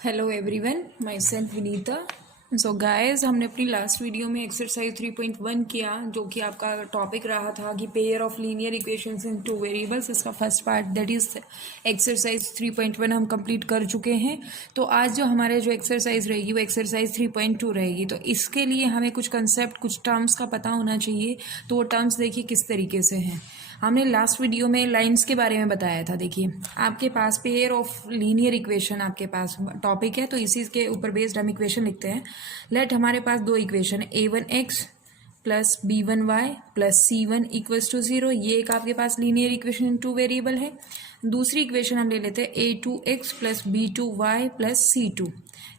Hello everyone, my self Vinita. So guys, हमने अपनी last video में एक्सरसाइज 3.1 किया, जो कि आपका टॉपिक रहा था कि pair of linear equations in two variables. इसका first part that is exercise 3.1 हम कंप्लीट कर चुके हैं। तो आज जो हमारे जो एक्सरसाइज रहेगी वो एक्सरसाइज 3.2 रहेगी। तो इसके लिए हमें कुछ कंसेप्ट, कुछ टर्म्स का पता होना चाहिए। तो वो टर्म्स देखिए किस तरीके से हैं। हमने लास्ट वीडियो में लाइंस के बारे में बताया था। देखिए, आपके पास पेयर ऑफ लीनियर इक्वेशन आपके पास टॉपिक है, तो इसी के ऊपर बेस्ड हम इक्वेशन लिखते हैं। लेट हमारे पास दो इक्वेशन है, a1x plus b1y plus c1 equals to 0। ये एक आपके पास linear equation in two variable है। दूसरी इक्वेशन हम ले लेते हैं a2x plus b2y plus c2।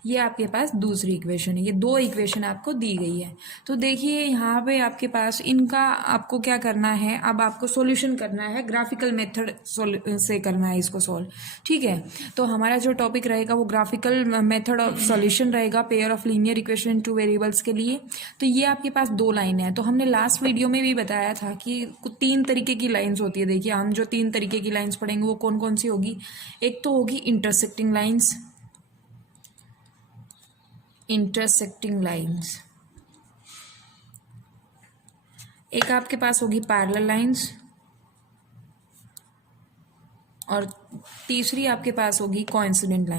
ये आपके पास दूसरी इक्वेशन है। ये दो इक्वेशन आपको दी गई है। तो देखिए यहाँ पे आपके पास इनका आपको क्या करना है, अब आपको सॉल्यूशन करना है, ग्राफिकल मेथड से करना है इसको सॉल्व। ठीक है, तो हमारा जो टॉपिक रहेगा वो ग्राफिकल मेथड ऑफ सॉल्यूशन रहेगा pair of linear equation two variables के लिए। तो ये आपके पास दो लाइन है। तो हमने लास्ट वीडियो में भी बताया था कि तीन तरीके की लाइन्स होती है। देखिए, हम जो तीन तरीके की लाइन्स पढ़ेंगे वो कौन कौन सी होगी। एक तो होगी इंटरसेक्टिंग लाइन्स, एक आपके पास होगी पैरेलल लाइंस, और तीसरी आपके पास होगी कोइंसिडेंट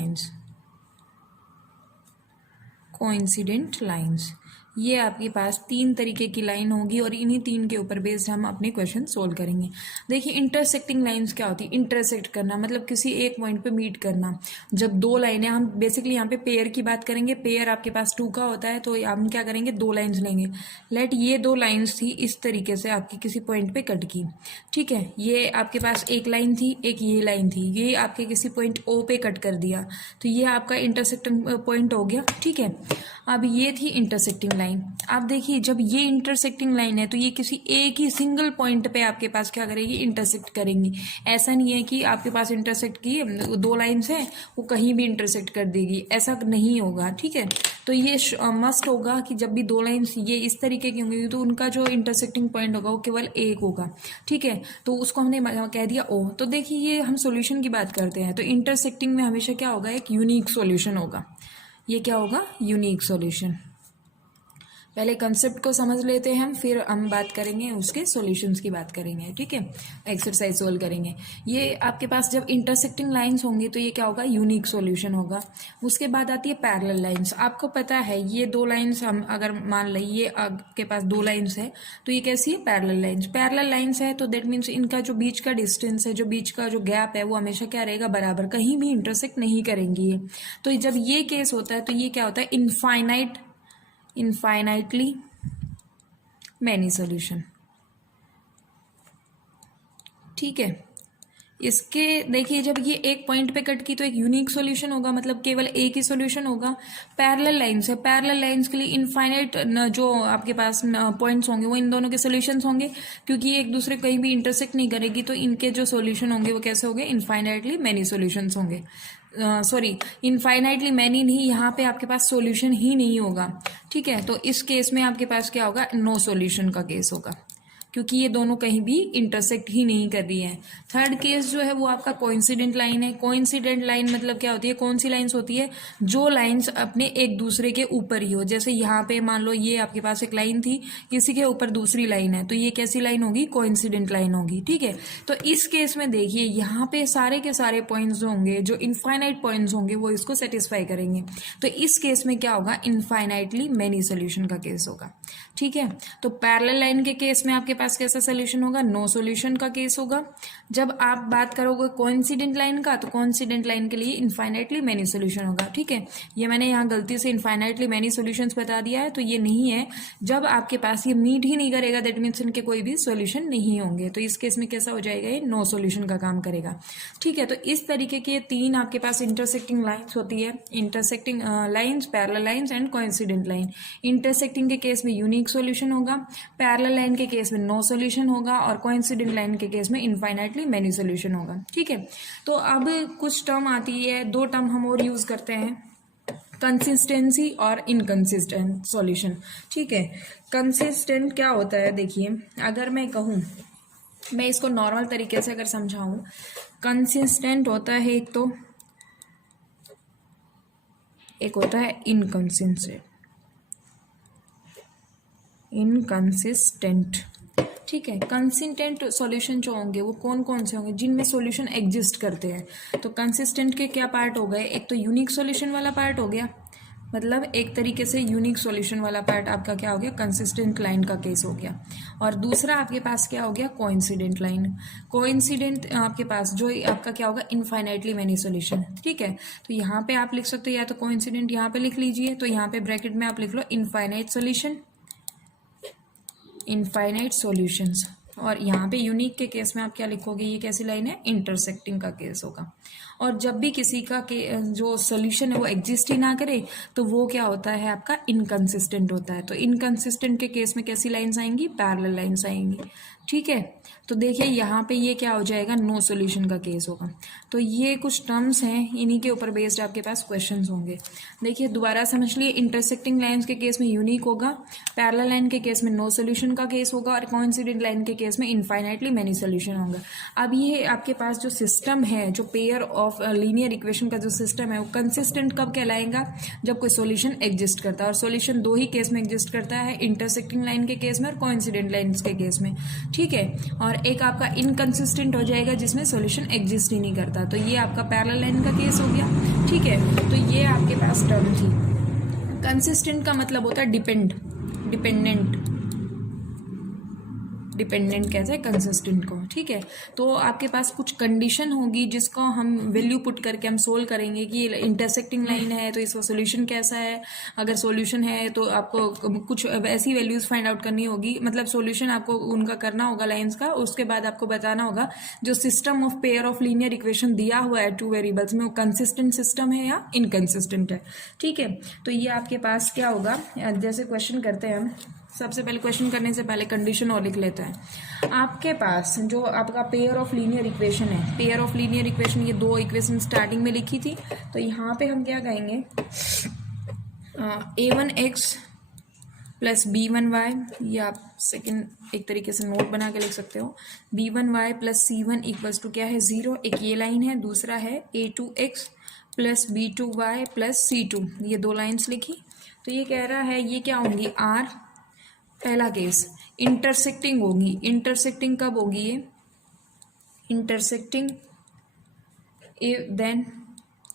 लाइंस। ये आपके पास तीन तरीके की लाइन होगी और इन्हीं तीन के ऊपर बेस्ड हम अपने क्वेश्चन सोल्व करेंगे। देखिए, इंटरसेक्टिंग लाइंस क्या होती है। इंटरसेक्ट करना मतलब किसी एक पॉइंट पे मीट करना। जब दो लाइनें, हम बेसिकली यहाँ पे पेयर की बात करेंगे। पेयर आपके पास 2 का होता है, तो हम क्या करेंगे, दो लाइन्स लेंगे। लेट ये दो लाइन्स थी इस तरीके से आपकी किसी पॉइंट पे कट की। ठीक है, ये आपके पास एक लाइन थी, एक ये लाइन थी, ये आपके किसी पॉइंट ओ पे कट कर दिया, तो ये आपका इंटरसेक्टिंग पॉइंट हो गया। ठीक है, अब ये थी इंटरसेक्टिंग लाइन। आप देखिए, जब ये इंटरसेक्टिंग लाइन है तो ये किसी एक ही सिंगल पॉइंट पे आपके पास क्या करेगी, इंटरसेक्ट करेंगी। ऐसा नहीं है कि आपके पास इंटरसेक्ट की दो लाइन्स है वो कहीं भी इंटरसेक्ट कर देगी, ऐसा नहीं होगा। ठीक है, तो ये मस्ट होगा कि जब भी दो लाइन्स ये इस तरीके की होंगी तो उनका जो इंटरसेक्टिंग पॉइंट होगा वो केवल एक होगा। ठीक है, तो उसको हमने कह दिया ओ। तो देखिए, ये हम सॉल्यूशन की बात करते हैं, तो इंटरसेक्टिंग में हमेशा क्या होगा, एक यूनिक सॉल्यूशन होगा। ये क्या होगा, यूनिक सॉल्यूशन। पहले कंसेप्ट को समझ लेते हैं हम, फिर हम बात करेंगे उसके सॉल्यूशंस की बात करेंगे। ठीक है, एक्सरसाइज सोल्व करेंगे। ये आपके पास जब इंटरसेक्टिंग लाइंस होंगी तो ये क्या होगा, यूनिक सॉल्यूशन होगा। उसके बाद आती है पैरेलल लाइंस। आपको पता है ये दो लाइंस, हम अगर मान लें ये आपके पास दो लाइंस है तो ये कैसी है, पैरेलल लाइंस। पैरेलल लाइंस है तो दैट मीन्स इनका जो बीच का डिस्टेंस है, जो बीच का जो गैप है वो हमेशा क्या रहेगा, बराबर, कहीं भी इंटरसेक्ट नहीं करेंगी ये। तो जब ये केस होता है तो ये क्या होता है, इनफाइनाइटली मैनी सॉल्यूशन। ठीक है, इसके देखिए, जब ये एक पॉइंट पे कट की तो एक यूनिक सॉल्यूशन होगा, मतलब केवल एक ही सॉल्यूशन होगा। पैरेलल लाइंस है, पैरेलल लाइंस के लिए इनफाइनाइट जो आपके पास पॉइंट्स होंगे वो इन दोनों के सॉल्यूशंस होंगे, क्योंकि ये एक दूसरे कहीं भी इंटरसेक्ट नहीं करेगी। तो इनके जो सॉल्यूशन होंगे वो कैसे होंगे, इनफाइनाइटली मैनी सॉल्यूशंस होंगे। सॉरी, इनफाइनाइटली मैनी नहीं, यहाँ पे आपके पास सॉल्यूशन ही नहीं होगा। ठीक है, तो इस केस में आपके पास क्या होगा, नो सॉल्यूशन का केस होगा, क्योंकि ये दोनों कहीं भी इंटरसेक्ट ही नहीं कर रही है। थर्ड केस जो है वो आपका कोइंसिडेंट लाइन है। कोइंसिडेंट लाइन मतलब क्या होती है, कौन सी लाइंस होती है, जो लाइंस अपने एक दूसरे के ऊपर ही हो। जैसे यहाँ पे मान लो ये आपके पास एक लाइन थी, किसी के ऊपर दूसरी लाइन है, तो ये कैसी लाइन होगी, कोइंसिडेंट लाइन होगी। ठीक है, तो इस केस में देखिए यहाँ पे सारे के सारे पॉइंट्स जो होंगे, जो इनफाइनाइट पॉइंट्स होंगे, वो इसको सेटिस्फाई करेंगे। तो इस केस में क्या होगा, इनफाइनाइटली मैनी सोल्यूशन का केस होगा। ठीक है, तो पैरेलल लाइन के केस में आपके पास कैसा सोल्यूशन होगा, नो सोल्यूशन का केस होगा। जब आप बात करोगे कोइंसिडेंट लाइन का, तो कोइंसिडेंट लाइन के लिए इनफाइनाइटली मैनी सोल्यूशन होगा। ठीक है, ये मैंने यहाँ गलती से इनफाइनाइटली मैनी सोल्यूशंस बता दिया है, तो ये नहीं है। जब आपके पास ये मीट ही नहीं करेगा, दैट मीन्स इनके कोई भी सोल्यूशन नहीं होंगे, तो इस केस में कैसा हो जाएगा, ये नो सोल्यूशन का काम करेगा। ठीक है, तो इस तरीके के तीन आपके पास इंटरसेक्टिंग लाइन्स होती है, intersecting lines, parallel lines and coincident line. Intersecting के केस में यूनिक सॉल्यूशन होगा, पैरेलल लाइन के केस में नो सॉल्यूशन होगा, और कोइंसिडेंट लाइन के केस में इनफाइनाइटली मैनी सॉल्यूशन होगा। ठीक है, तो अब कुछ टर्म आती है, दो टर्म हम और यूज करते हैं, कंसिस्टेंसी और इनकंसिस्टेंट सॉल्यूशन। ठीक है, कंसिस्टेंट क्या होता है, देखिए अगर मैं कहूँ, मैं इसको नॉर्मल तरीके से अगर समझाऊं, कंसिस्टेंट होता है एक तो एक होता है इनकंसिस्टेंट। ठीक है, कंसिस्टेंट सॉल्यूशन जो होंगे वो कौन कौन से होंगे, जिनमें सॉल्यूशन एग्जिस्ट करते हैं। तो कंसिस्टेंट के क्या पार्ट हो गए, एक तो यूनिक सॉल्यूशन वाला पार्ट हो गया, मतलब एक तरीके से यूनिक सॉल्यूशन वाला पार्ट आपका क्या हो गया, कंसिस्टेंट लाइन का केस हो गया। और दूसरा आपके पास क्या हो गया, कोइंसिडेंट लाइन। कोइंसिडेंट आपके पास जो आपका क्या होगा, इनफाइनाइटली मैनी सॉल्यूशन। ठीक है, तो यहाँ पे आप लिख सकते हो या तो कोइंसिडेंट यहाँ पे लिख लीजिए, तो यहाँ पे ब्रैकेट में आप लिख लो इनफाइनाइट सॉल्यूशन, इनफाइनाइट सॉल्यूशंस। और यहाँ पे यूनिक के केस में आप क्या लिखोगे, ये कैसी लाइन है, इंटरसेक्टिंग का केस होगा। और जब भी किसी का जो सोल्यूशन है वो एग्जिस्ट ही ना करे तो वो क्या होता है, आपका इनकंसिस्टेंट होता है। तो इनकंसिस्टेंट के केस में कैसी लाइन्स आएंगी, पैरेलल लाइन्स आएंगी। ठीक है, तो देखिए यहाँ पे ये क्या हो जाएगा, नो सॉल्यूशन का केस होगा। तो ये कुछ टर्म्स हैं, इन्हीं के ऊपर बेस्ड आपके पास क्वेश्चंस होंगे। देखिए दोबारा समझ लिए, इंटरसेक्टिंग लाइन्स के केस में यूनिक होगा, पैरेलल लाइन के केस में नो सॉल्यूशन का केस होगा, और कोइंसिडेंट लाइन के केस में इनफाइनाइटली मेनी सॉल्यूशन होगा। अब ये आपके पास जो सिस्टम है, जो पेयर ऑफ लीनियर इक्वेशन का जो सिस्टम है, वो कंसिस्टेंट कब कहलाएगा, जब कोई सॉल्यूशन एग्जिस्ट करता है। और सॉल्यूशन दो ही केस में एग्जिस्ट करता है, इंटरसेक्टिंग लाइन के केस में और कोइंसिडेंट लाइन्स के केस में। ठीक है, और एक आपका इनकंसिस्टेंट हो जाएगा जिसमें सॉल्यूशन एग्जिस्ट ही नहीं करता, तो ये आपका पैरेलल लाइन का केस हो गया। ठीक है, तो ये आपके पास टर्म थी। कंसिस्टेंट का मतलब होता है डिपेंडेंट कहते हैं कंसिस्टेंट को। ठीक है, तो आपके पास कुछ कंडीशन होगी जिसको हम वैल्यू पुट करके हम सोल्व करेंगे कि इंटरसेक्टिंग लाइन है तो इसका सॉल्यूशन कैसा है। अगर सॉल्यूशन है तो आपको कुछ ऐसी वैल्यूज फाइंड आउट करनी होगी, मतलब सॉल्यूशन आपको उनका करना होगा लाइंस का। उसके बाद आपको बताना होगा जो system of pair of linear equation दिया हुआ है टू वेरिएबल्स में, वो कंसिस्टेंट सिस्टम है या इनकंसिस्टेंट है। ठीक है, तो ये आपके पास क्या होगा, जैसे क्वेश्चन करते हैं हम। सबसे पहले क्वेश्चन करने से पहले कंडीशन और लिख लेते हैं। आपके पास जो आपका पेयर ऑफ लीनियर इक्वेशन है, पेयर ऑफ लीनियर इक्वेशन, ये दो इक्वेशन स्टार्टिंग में लिखी थी, तो यहाँ पे हम क्या कहेंगे, a1x प्लस b1y, ये आप सेकेंड एक तरीके से नोट बना के लिख सकते हो। b1y plus c1 equals to क्या है, 0, एक ये लाइन है। दूसरा है a2x plus b2y plus c2, ये दो लाइन्स लिखी। तो ये कह रहा है ये क्या होंगी, r, पहला केस इंटरसेक्टिंग होगी। इंटरसेक्टिंग कब होगी, ये इंटरसेक्टिंग देन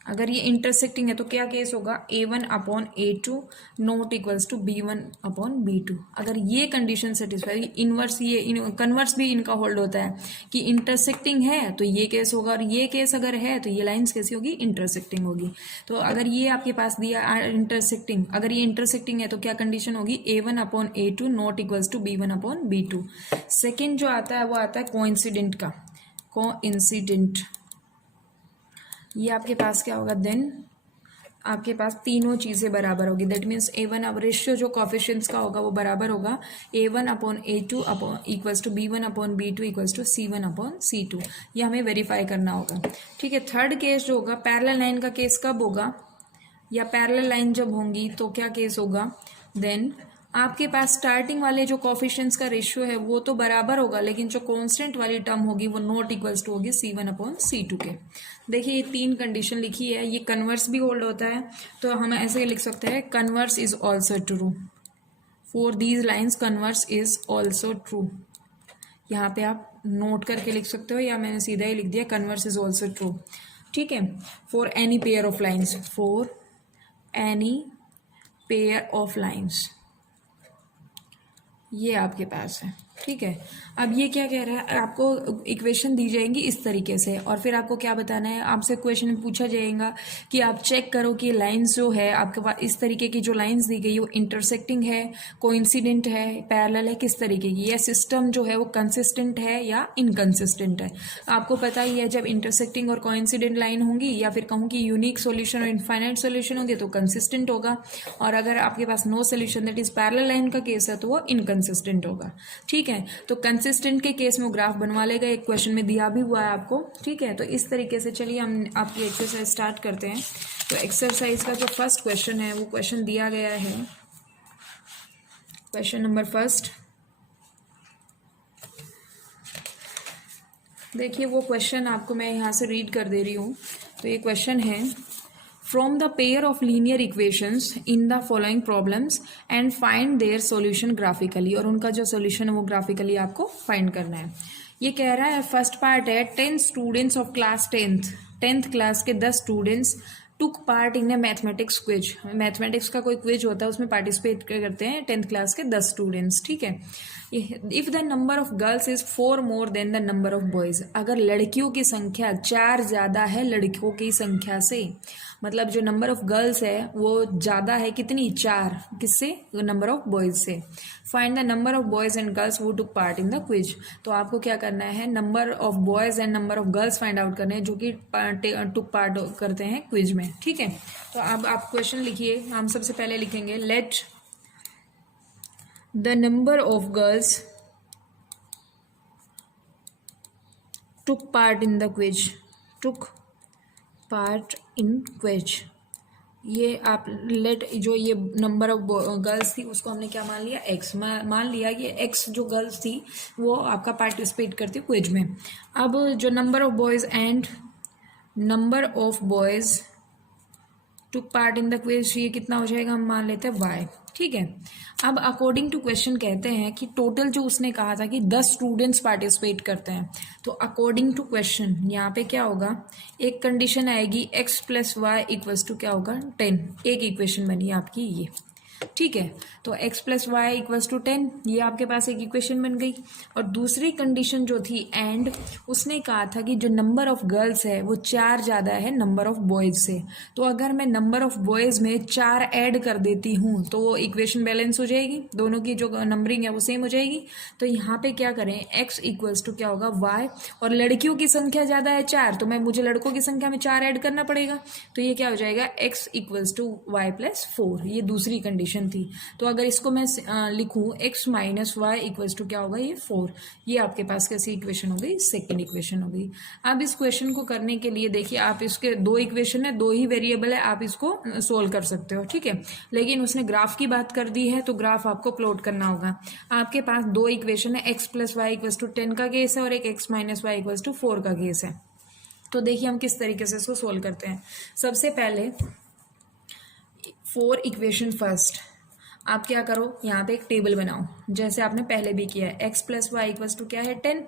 अगर ये इंटरसेक्टिंग है तो क्या केस होगा, a1 upon a2 not equals to b1 upon b2। अगर ये कंडीशन सेटिस्फाई, इनवर्स ये कन्वर्स भी इनका होल्ड होता है कि इंटरसेक्टिंग है तो ये केस होगा, और ये केस अगर है तो ये लाइंस कैसी होगी, इंटरसेक्टिंग होगी। तो अगर ये आपके पास दिया इंटरसेक्टिंग, अगर ये इंटरसेक्टिंग है तो क्या कंडीशन होगी, a1 upon a2 not equals to b1 upon b2। Second जो आता है वो आता है कोइंसिडेंट का, कोइंसिडेंट। ये आपके पास क्या होगा, देन आपके पास तीनों चीज़ें बराबर होगी। दैट मीन्स a1 अब रेशियो जो कॉफिशिएंट्स का होगा वो बराबर होगा, a1 upon a2 upon equals to b1 upon b2 equals to c1 upon c2। ये हमें वेरीफाई करना होगा। ठीक है, थर्ड केस जो होगा, पैरेलल लाइन का केस कब होगा, या पैरेलल लाइन जब होंगी तो क्या केस होगा, देन आपके पास स्टार्टिंग वाले जो कॉफिशिएंट्स का रेशियो है वो तो बराबर होगा, लेकिन जो कांस्टेंट वाली टर्म होगी वो नॉट इक्वल्स टू होगी c1 अपॉन c2 के। देखिए ये तीन कंडीशन लिखी है, ये कन्वर्स भी होल्ड होता है, तो हम ऐसे लिख सकते हैं converse is also true for these lines, converse is also true. यहाँ पे आप नोट करके लिख सकते हो, या मैंने सीधा ही लिख दिया कन्वर्स इज ऑल्सो ट्रू। ठीक है, for any pair of lines, for any pair of lines, ये आपके पास है। ठीक है, अब ये क्या कह रहा है, आपको इक्वेशन दी जाएंगी इस तरीके से, और फिर आपको क्या बताना है, आपसे क्वेश्चन में पूछा जाएगा कि आप चेक करो कि लाइंस जो है आपके पास, इस तरीके की जो लाइंस दी गई वो इंटरसेक्टिंग है, कोइंसिडेंट है, पैरेलल है, किस तरीके की, या सिस्टम जो है वो कंसिस्टेंट है या इनकंसिस्टेंट है। आपको पता ही है जब इंटरसेक्टिंग और कोइंसिडेंट लाइन होंगी, या फिर कहूँ कि यूनिक सोल्यूशन और इनफाइनाइट सोल्यूशन होंगे तो कंसिस्टेंट होगा, और अगर आपके पास no solution that is parallel line का केस है तो वो इनकंसिस्टेंट होगा। ठीक है, तो कंसिस्टेंट के केस में वो ग्राफ बनवा लेगा, एक क्वेश्चन में दिया भी हुआ है आपको। ठीक है, तो इस तरीके से चलिए हम आपकी एक्सरसाइज स्टार्ट करते हैं। तो एक्सरसाइज का जो फर्स्ट क्वेश्चन है वो क्वेश्चन दिया गया है, क्वेश्चन नंबर फर्स्ट। देखिए वो क्वेश्चन आपको मैं यहाँ से रीड कर दे रही हूँ। तो ये क्वेश्चन है, from the pair of linear equations in the following problems and find their solution graphically, और उनका जो सॉल्यूशन है वो ग्राफिकली आपको फाइंड करना है। ये कह रहा है फर्स्ट पार्ट है 10 students of class 10th class के 10 students took part in A mathematics quiz. Mathematics का कोई क्विज होता है उसमें पार्टिसिपेट करते हैं 10th क्लास के 10 स्टूडेंट्स, ठीक है। If the number of girls is 4 more than the number of boys, अगर लड़कियों की संख्या 4 ज्यादा है लड़कियों की संख्या से, मतलब जो नंबर ऑफ गर्ल्स है वो ज्यादा है कितनी, 4, किससे, नंबर ऑफ बॉयज से। Find the number of boys and girls who took part in the quiz, तो आपको क्या करना है, number of boys and number of girls find out करने हैं जो कि टुक पार्ट करते हैं क्विज में, ठीक है। तो अब आप क्वेश्चन लिखिए। हम सबसे पहले लिखेंगे let the number of girls took part in the quiz, took part in quiz। ये आप लेट जो ये नंबर ऑफ गर्ल्स थी उसको हमने क्या मान लिया, एक्स मान लिया। ये एक्स जो गर्ल्स थी वो आपका पार्टिसिपेट करती क्विज में। अब जो number of boys and number of boys took part in the quiz, ये कितना हो जाएगा, हम मान लेते हैं वाई, ठीक है। अब अकॉर्डिंग टू क्वेश्चन कहते हैं कि टोटल जो उसने कहा था कि 10 स्टूडेंट्स पार्टिसिपेट करते हैं, तो अकॉर्डिंग टू क्वेश्चन यहाँ पे क्या होगा, एक कंडीशन आएगी x plus Y equals to क्या होगा 10, एक इक्वेशन बनी आपकी ये, ठीक है। तो x plus Y equals to 10, ये आपके पास एक इक्वेशन बन गई। और दूसरी कंडीशन जो थी एंड, उसने कहा था कि जो नंबर ऑफ गर्ल्स है वो 4 ज़्यादा है नंबर ऑफ बॉयज़ से, तो अगर मैं नंबर ऑफ बॉयज़ में 4 ऐड कर देती हूँ तो वो इक्वेशन बैलेंस हो जाएगी, दोनों की जो नंबरिंग है वो सेम हो जाएगी। तो यहाँ पे क्या करें, x इक्वल्स टू क्या होगा y, और लड़कियों की संख्या ज़्यादा है 4, तो मुझे लड़कों की संख्या में 4 ऐड करना पड़ेगा, तो ये क्या हो जाएगा x equals to Y plus 4, ये दूसरी कंडीशन थी। तो अगर इसको मैं लिखूं x minus Y equals to क्या होगा, ये 4, ये आपके पास कैसी इक्वेशन हो गई, सेकेंड इक्वेशन हो गई। अब इस क्वेश्चन को करने के लिए देखिए, आप इसके 2 इक्वेशन है, 2 ही वेरिएबल है, आप इसको सोल्व कर सकते हो, ठीक है। लेकिन उसने ग्राफ की बात कर दी है तो ग्राफ आपको प्लॉट करना होगा। आपके पास 2 इक्वेशन है, x plus Y equals to 10 का केस है और एक x minus Y equals to 4 का केस है। तो देखिए हम किस तरीके से इसको सोल्व करते हैं। सबसे पहले 4 इक्वेशन फर्स्ट, आप क्या करो, यहाँ पे एक टेबल बनाओ जैसे आपने पहले भी किया है, x plus Y equals to क्या है 10,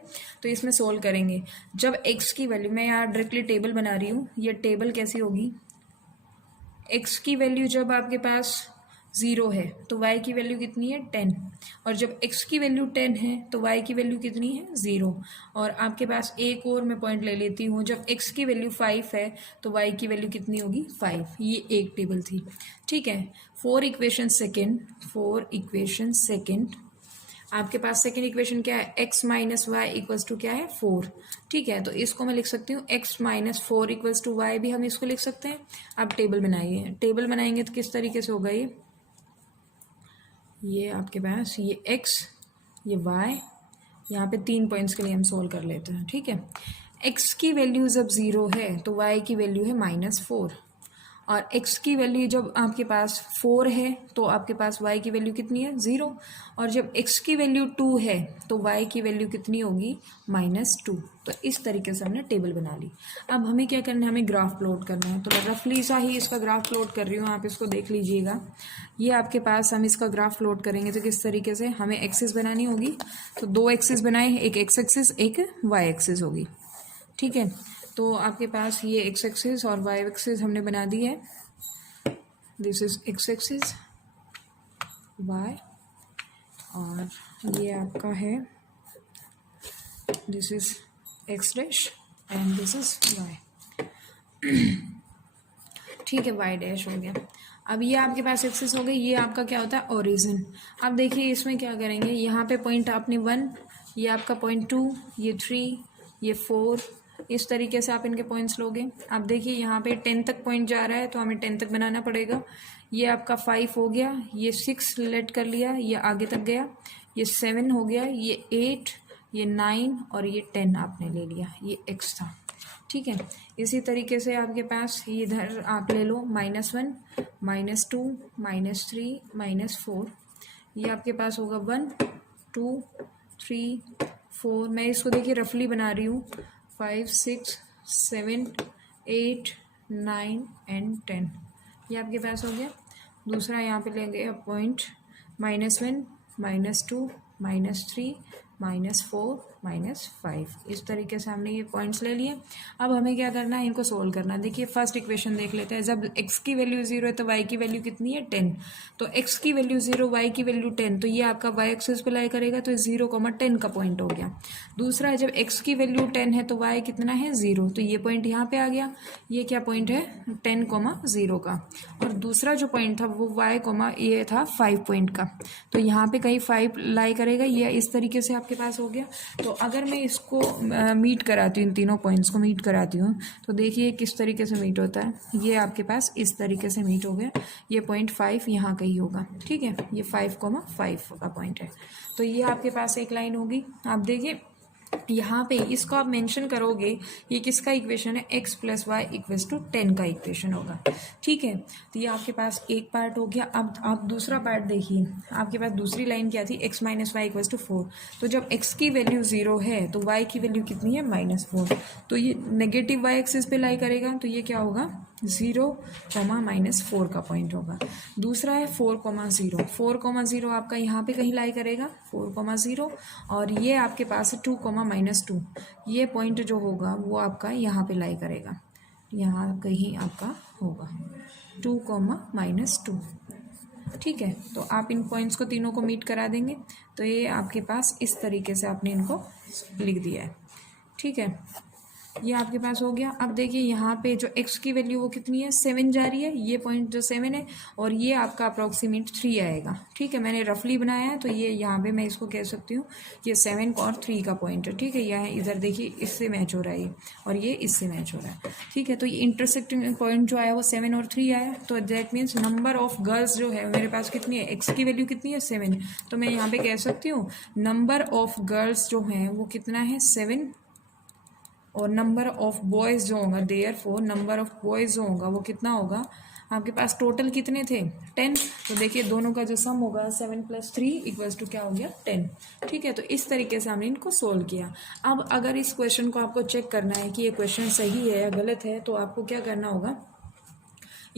तो इसमें सोल्व करेंगे। जब x की वैल्यू, मैं यहाँ डायरेक्टली टेबल बना रही हूँ, ये टेबल कैसी होगी, x की वैल्यू जब आपके पास 0 है तो y की वैल्यू कितनी है 10, और जब x की वैल्यू 10 है तो y की वैल्यू कितनी है 0। और आपके पास एक और मैं पॉइंट ले लेती हूँ, जब x की वैल्यू 5 है तो y की वैल्यू कितनी होगी 5, ये एक टेबल थी, ठीक है। 4 इक्वेशन सेकेंड, आपके पास सेकेंड इक्वेशन क्या है, x minus Y equals to क्या है 4, ठीक है। तो इसको मैं लिख सकती हूँ x minus 4 equals to Y, भी हम इसको लिख सकते हैं। अब टेबल बनाइए, टेबल बनाएंगे तो किस तरीके से होगा, ये आपके पास ये x, ये y, यहाँ पे 3 पॉइंट्स के लिए हम सोल्व कर लेते हैं, ठीक है। x की वैल्यू जब 0 है तो y की वैल्यू है -4, और x की वैल्यू जब आपके पास 4 है तो आपके पास y की वैल्यू कितनी है 0, और जब x की वैल्यू 2 है तो y की वैल्यू कितनी होगी -2। तो इस तरीके से हमने टेबल बना ली। अब हमें क्या करना है, हमें ग्राफ प्लॉट करना है। तो मैं रफली सा ही इसका ग्राफ प्लॉट कर रही हूँ, आप इसको देख लीजिएगा। ये आपके पास हम इसका ग्राफ प्लॉट करेंगे तो किस तरीके से, हमें एक्सिस बनानी होगी, तो 2 एक्सिस बनाए, एक x एक्सिस एक y एक्सिस होगी, ठीक है। तो आपके पास ये x एक्सिस और y एक्सिस हमने बना दी है, this is x axis y, और ये आपका है this is x dash and this is y, ठीक है, y डैश हो गया। अब ये आपके पास एक्सिस हो गई, ये आपका क्या होता है ओरिजिन। अब देखिए इसमें क्या करेंगे, यहाँ पे पॉइंट आपने 1, ये आपका पॉइंट 2, ये 3, ये 4, इस तरीके से आप इनके पॉइंट्स लोगे। अब देखिए यहाँ पे 10 तक पॉइंट जा रहा है तो हमें 10 तक बनाना पड़ेगा। ये आपका 5 हो गया, ये 6 लेट कर लिया, ये आगे तक गया, ये 7 हो गया, ये 8, ये 9 और ये 10 आपने ले लिया, ये x था, ठीक है। इसी तरीके से आपके पास ये इधर आप ले लो -1, -2, -3, -4, ये आपके पास होगा 1, 2, 3, 4। मैं इसको देखिए रफली बना रही हूँ, 5, 6, 7, 8, 9 एंड 10, ये आपके पास हो गया। दूसरा यहाँ पे लेंगे पॉइंट -1 -2 -3 -4 -5, इस तरीके से हमने ये पॉइंट्स ले लिए। अब हमें क्या करना है, इनको सोल्व करना है। देखिए फर्स्ट इक्वेशन देख लेते हैं। जब x की वैल्यू 0 है तो y की वैल्यू कितनी है 10, तो x की वैल्यू 0 y की वैल्यू 10, तो ये आपका y एक्सिस पे लाई करेगा, तो 0,10 का पॉइंट हो गया। दूसरा जब x की वैल्यू 10 है तो y कितना है 0, तो ये पॉइंट यहाँ पे आ गया। ये क्या पॉइंट है 10,0 का। और दूसरा जो पॉइंट था वो y, ये था 5 पॉइंट का, तो यहाँ पे कहीं 5 लाई करेगा। ये इस तरीके से आपके पास हो गया। तो अगर मैं इसको मीट कराती हूँ, इन तीनों पॉइंट्स को मीट कराती हूँ, तो देखिए किस तरीके से मीट होता है। ये आपके पास इस तरीके से मीट हो गया। ये पॉइंट 5 यहाँ कहीं होगा, ठीक है, ये 5,5 का पॉइंट है। तो ये आपके पास एक लाइन होगी। आप देखिए यहाँ पे इसको आप मेंशन करोगे, ये किसका इक्वेशन है, x + y = 10 का इक्वेशन होगा, ठीक है। तो ये आपके पास एक पार्ट हो गया। अब आप दूसरा पार्ट देखिए, आपके पास दूसरी लाइन क्या थी, x - y = 4। तो जब x की वैल्यू 0 है तो y की वैल्यू कितनी है -4, तो ये नेगेटिव y एक्सिस पे लाई करेगा, तो ये क्या होगा 0, -4 का पॉइंट होगा। दूसरा है 4,0, 4,0 आपका यहाँ पे कहीं लाई करेगा 4,0, और ये आपके पास है 2, -2, ये पॉइंट जो होगा वो आपका यहाँ पे लाई करेगा, यहाँ कहीं आपका होगा 2, -2, ठीक है। तो आप इन पॉइंट्स को तीनों को मीट करा देंगे, तो ये आपके पास इस तरीके से आपने इनको लिख दिया है, ठीक है। ये आपके पास हो गया। अब देखिए यहाँ पे जो x की वैल्यू वो कितनी है 7 जा रही है, ये पॉइंट जो 7 है, और ये आपका अप्रोक्सीमेट 3 आएगा, ठीक है। मैंने रफली बनाया है, तो ये यहाँ पे मैं इसको कह सकती हूँ ये 7 और 3 का पॉइंट है, ठीक है। यह इधर देखिए इससे मैच हो रहा है ये, और ये इससे मैच हो रहा है, ठीक है। तो ये इंटरसेक्टिंग पॉइंट जो आया वो 7 और 3 आया, तो that means number of girls जो है मेरे पास कितनी है, x की वैल्यू कितनी है 7, तो मैं यहाँ पे कह सकती हूँ नंबर ऑफ गर्ल्स जो हैं वो कितना है 7, और नंबर ऑफ बॉयज़ जो होगा, देयरफॉर नंबर ऑफ बॉयज़ जो होगा वो कितना होगा, आपके पास टोटल कितने थे 10, तो देखिए दोनों का जो सम होगा 7 + 3 = क्या हो गया 10, ठीक है। तो इस तरीके से हमने इनको सोल्व किया। अब अगर इस क्वेश्चन को आपको चेक करना है कि ये क्वेश्चन सही है या गलत है, तो आपको क्या करना होगा,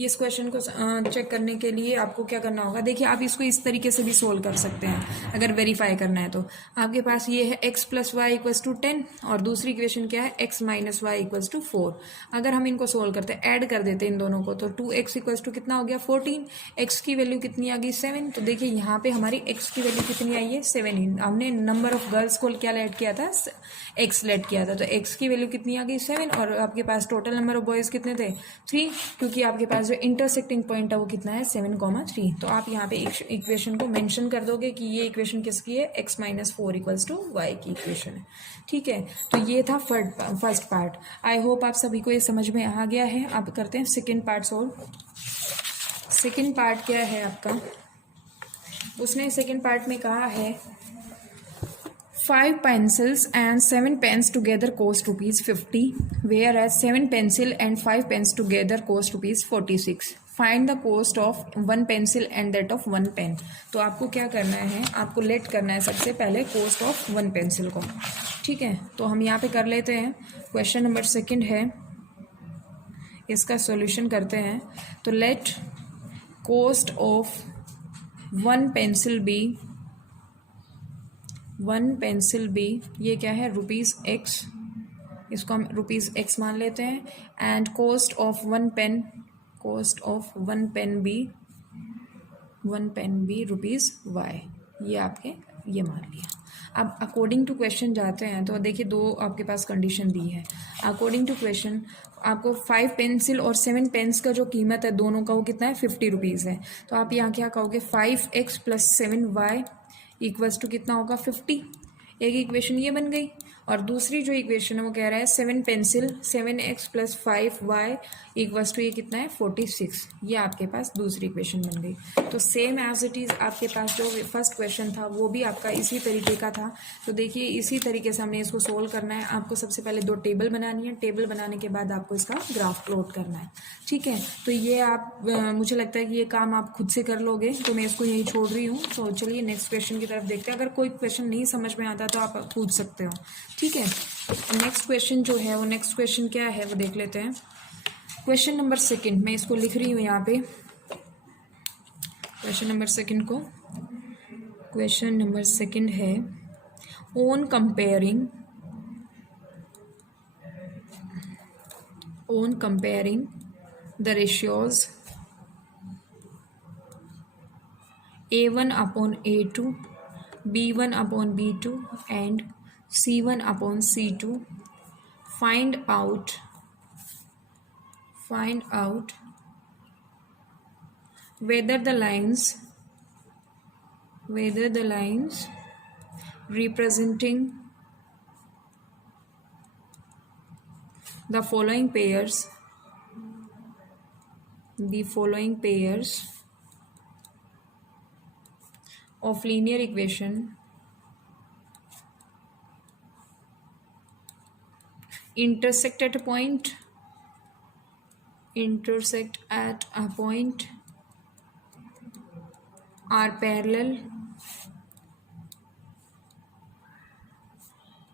इस क्वेश्चन को चेक करने के लिए आपको क्या करना होगा, देखिए आप इसको इस तरीके से भी सोल्व कर सकते हैं अगर वेरीफाई करना है। तो आपके पास ये है x + y = 10, और दूसरी इक्वेशन क्या है x - y = 4। अगर हम इनको सोल्व करते हैं, ऐड कर देते हैं इन दोनों को, तो 2x = कितना हो गया 14, x की वैल्यू कितनी आ गई 7, तो देखिए यहाँ पे हमारी x की वैल्यू कितनी आई है 7, हमने नंबर ऑफ गर्ल्स को क्या लेट किया था, x लेट किया था, तो x की वैल्यू कितनी आ गई 7, और आपके पास टोटल नंबर ऑफ बॉयज़ कितने थे 3, क्योंकि आपके पास जो इंटरसेक्टिंग पॉइंट है वो कितना है 7,3। तो आप यहाँ पे इक्वेशन को मेंशन कर दोगे कि ये इक्वेशन किसकी है, x - 4 = y की इक्वेशन है, ठीक है। तो ये था फर्स्ट पार्ट। आई होप आप सभी को ये समझ में आ गया है। अब करते हैं second part solve. Second part क्या है आपका, उसने सेकेंड पार्ट में कहा है 5 pencils and 7 pens together cost ₹50, whereas 7 pencil and 5 pens together cost ₹46. Find the cost of 1 pencil and that of 1 pen. तो आपको क्या करना है, आपको लेट करना है सबसे पहले कोस्ट ऑफ 1 पेंसिल को, ठीक है। तो हम यहाँ पे कर लेते हैं। क्वेश्चन नंबर सेकंड है, इसका सॉल्यूशन करते हैं। तो let cost of 1 pencil be, 1 pencil be, ये क्या है ₹x, इसको हम ₹x मान लेते हैं, and cost of 1 pen, cost of 1 pen be, 1 pen be ₹y, ये आपके ये मान लिया। अब अकॉर्डिंग टू क्वेश्चन जाते हैं, तो देखिए दो आपके पास कंडीशन दी है। अकॉर्डिंग टू क्वेश्चन आपको 5 पेंसिल और 7 पेन्स का जो कीमत है दोनों का वो कितना है ₹50 है। तो आप यहाँ क्या कहोगे 5x + 7y = कितना होगा 50, एक इक्वेशन ये बन गई। और दूसरी जो इक्वेशन है वो कह रहा है 7 पेंसिल 7x + 5y = ये कितना है 46, ये आपके पास दूसरी इक्वेशन बन गई। तो सेम एज इट इज़ आपके पास जो फर्स्ट क्वेश्चन था वो भी आपका इसी तरीके का था। तो देखिए इसी तरीके से हमने इसको सोल्व करना है। आपको सबसे पहले 2 टेबल बनानी है, टेबल बनाने के बाद आपको इसका ग्राफ प्लॉट करना है, ठीक है। तो ये आप मुझे लगता है कि ये काम आप खुद से कर लोगे, तो मैं इसको यहीं छोड़ रही हूँ। तो चलिए नेक्स्ट क्वेश्चन की तरफ देखते हैं। अगर कोई क्वेश्चन नहीं समझ में आता तो आप पूछ सकते हो, ठीक है। नेक्स्ट क्वेश्चन जो है वो नेक्स्ट क्वेश्चन क्या है वो देख लेते हैं। क्वेश्चन नंबर सेकंड, मैं इसको लिख रही हूँ यहाँ पे क्वेश्चन नंबर सेकंड को। क्वेश्चन नंबर सेकंड है on comparing the ratios A1 upon A2, B1 upon B2 and C1 upon C2. Find out whether the lines representing the following pairs of linear equation intersect at a point are parallel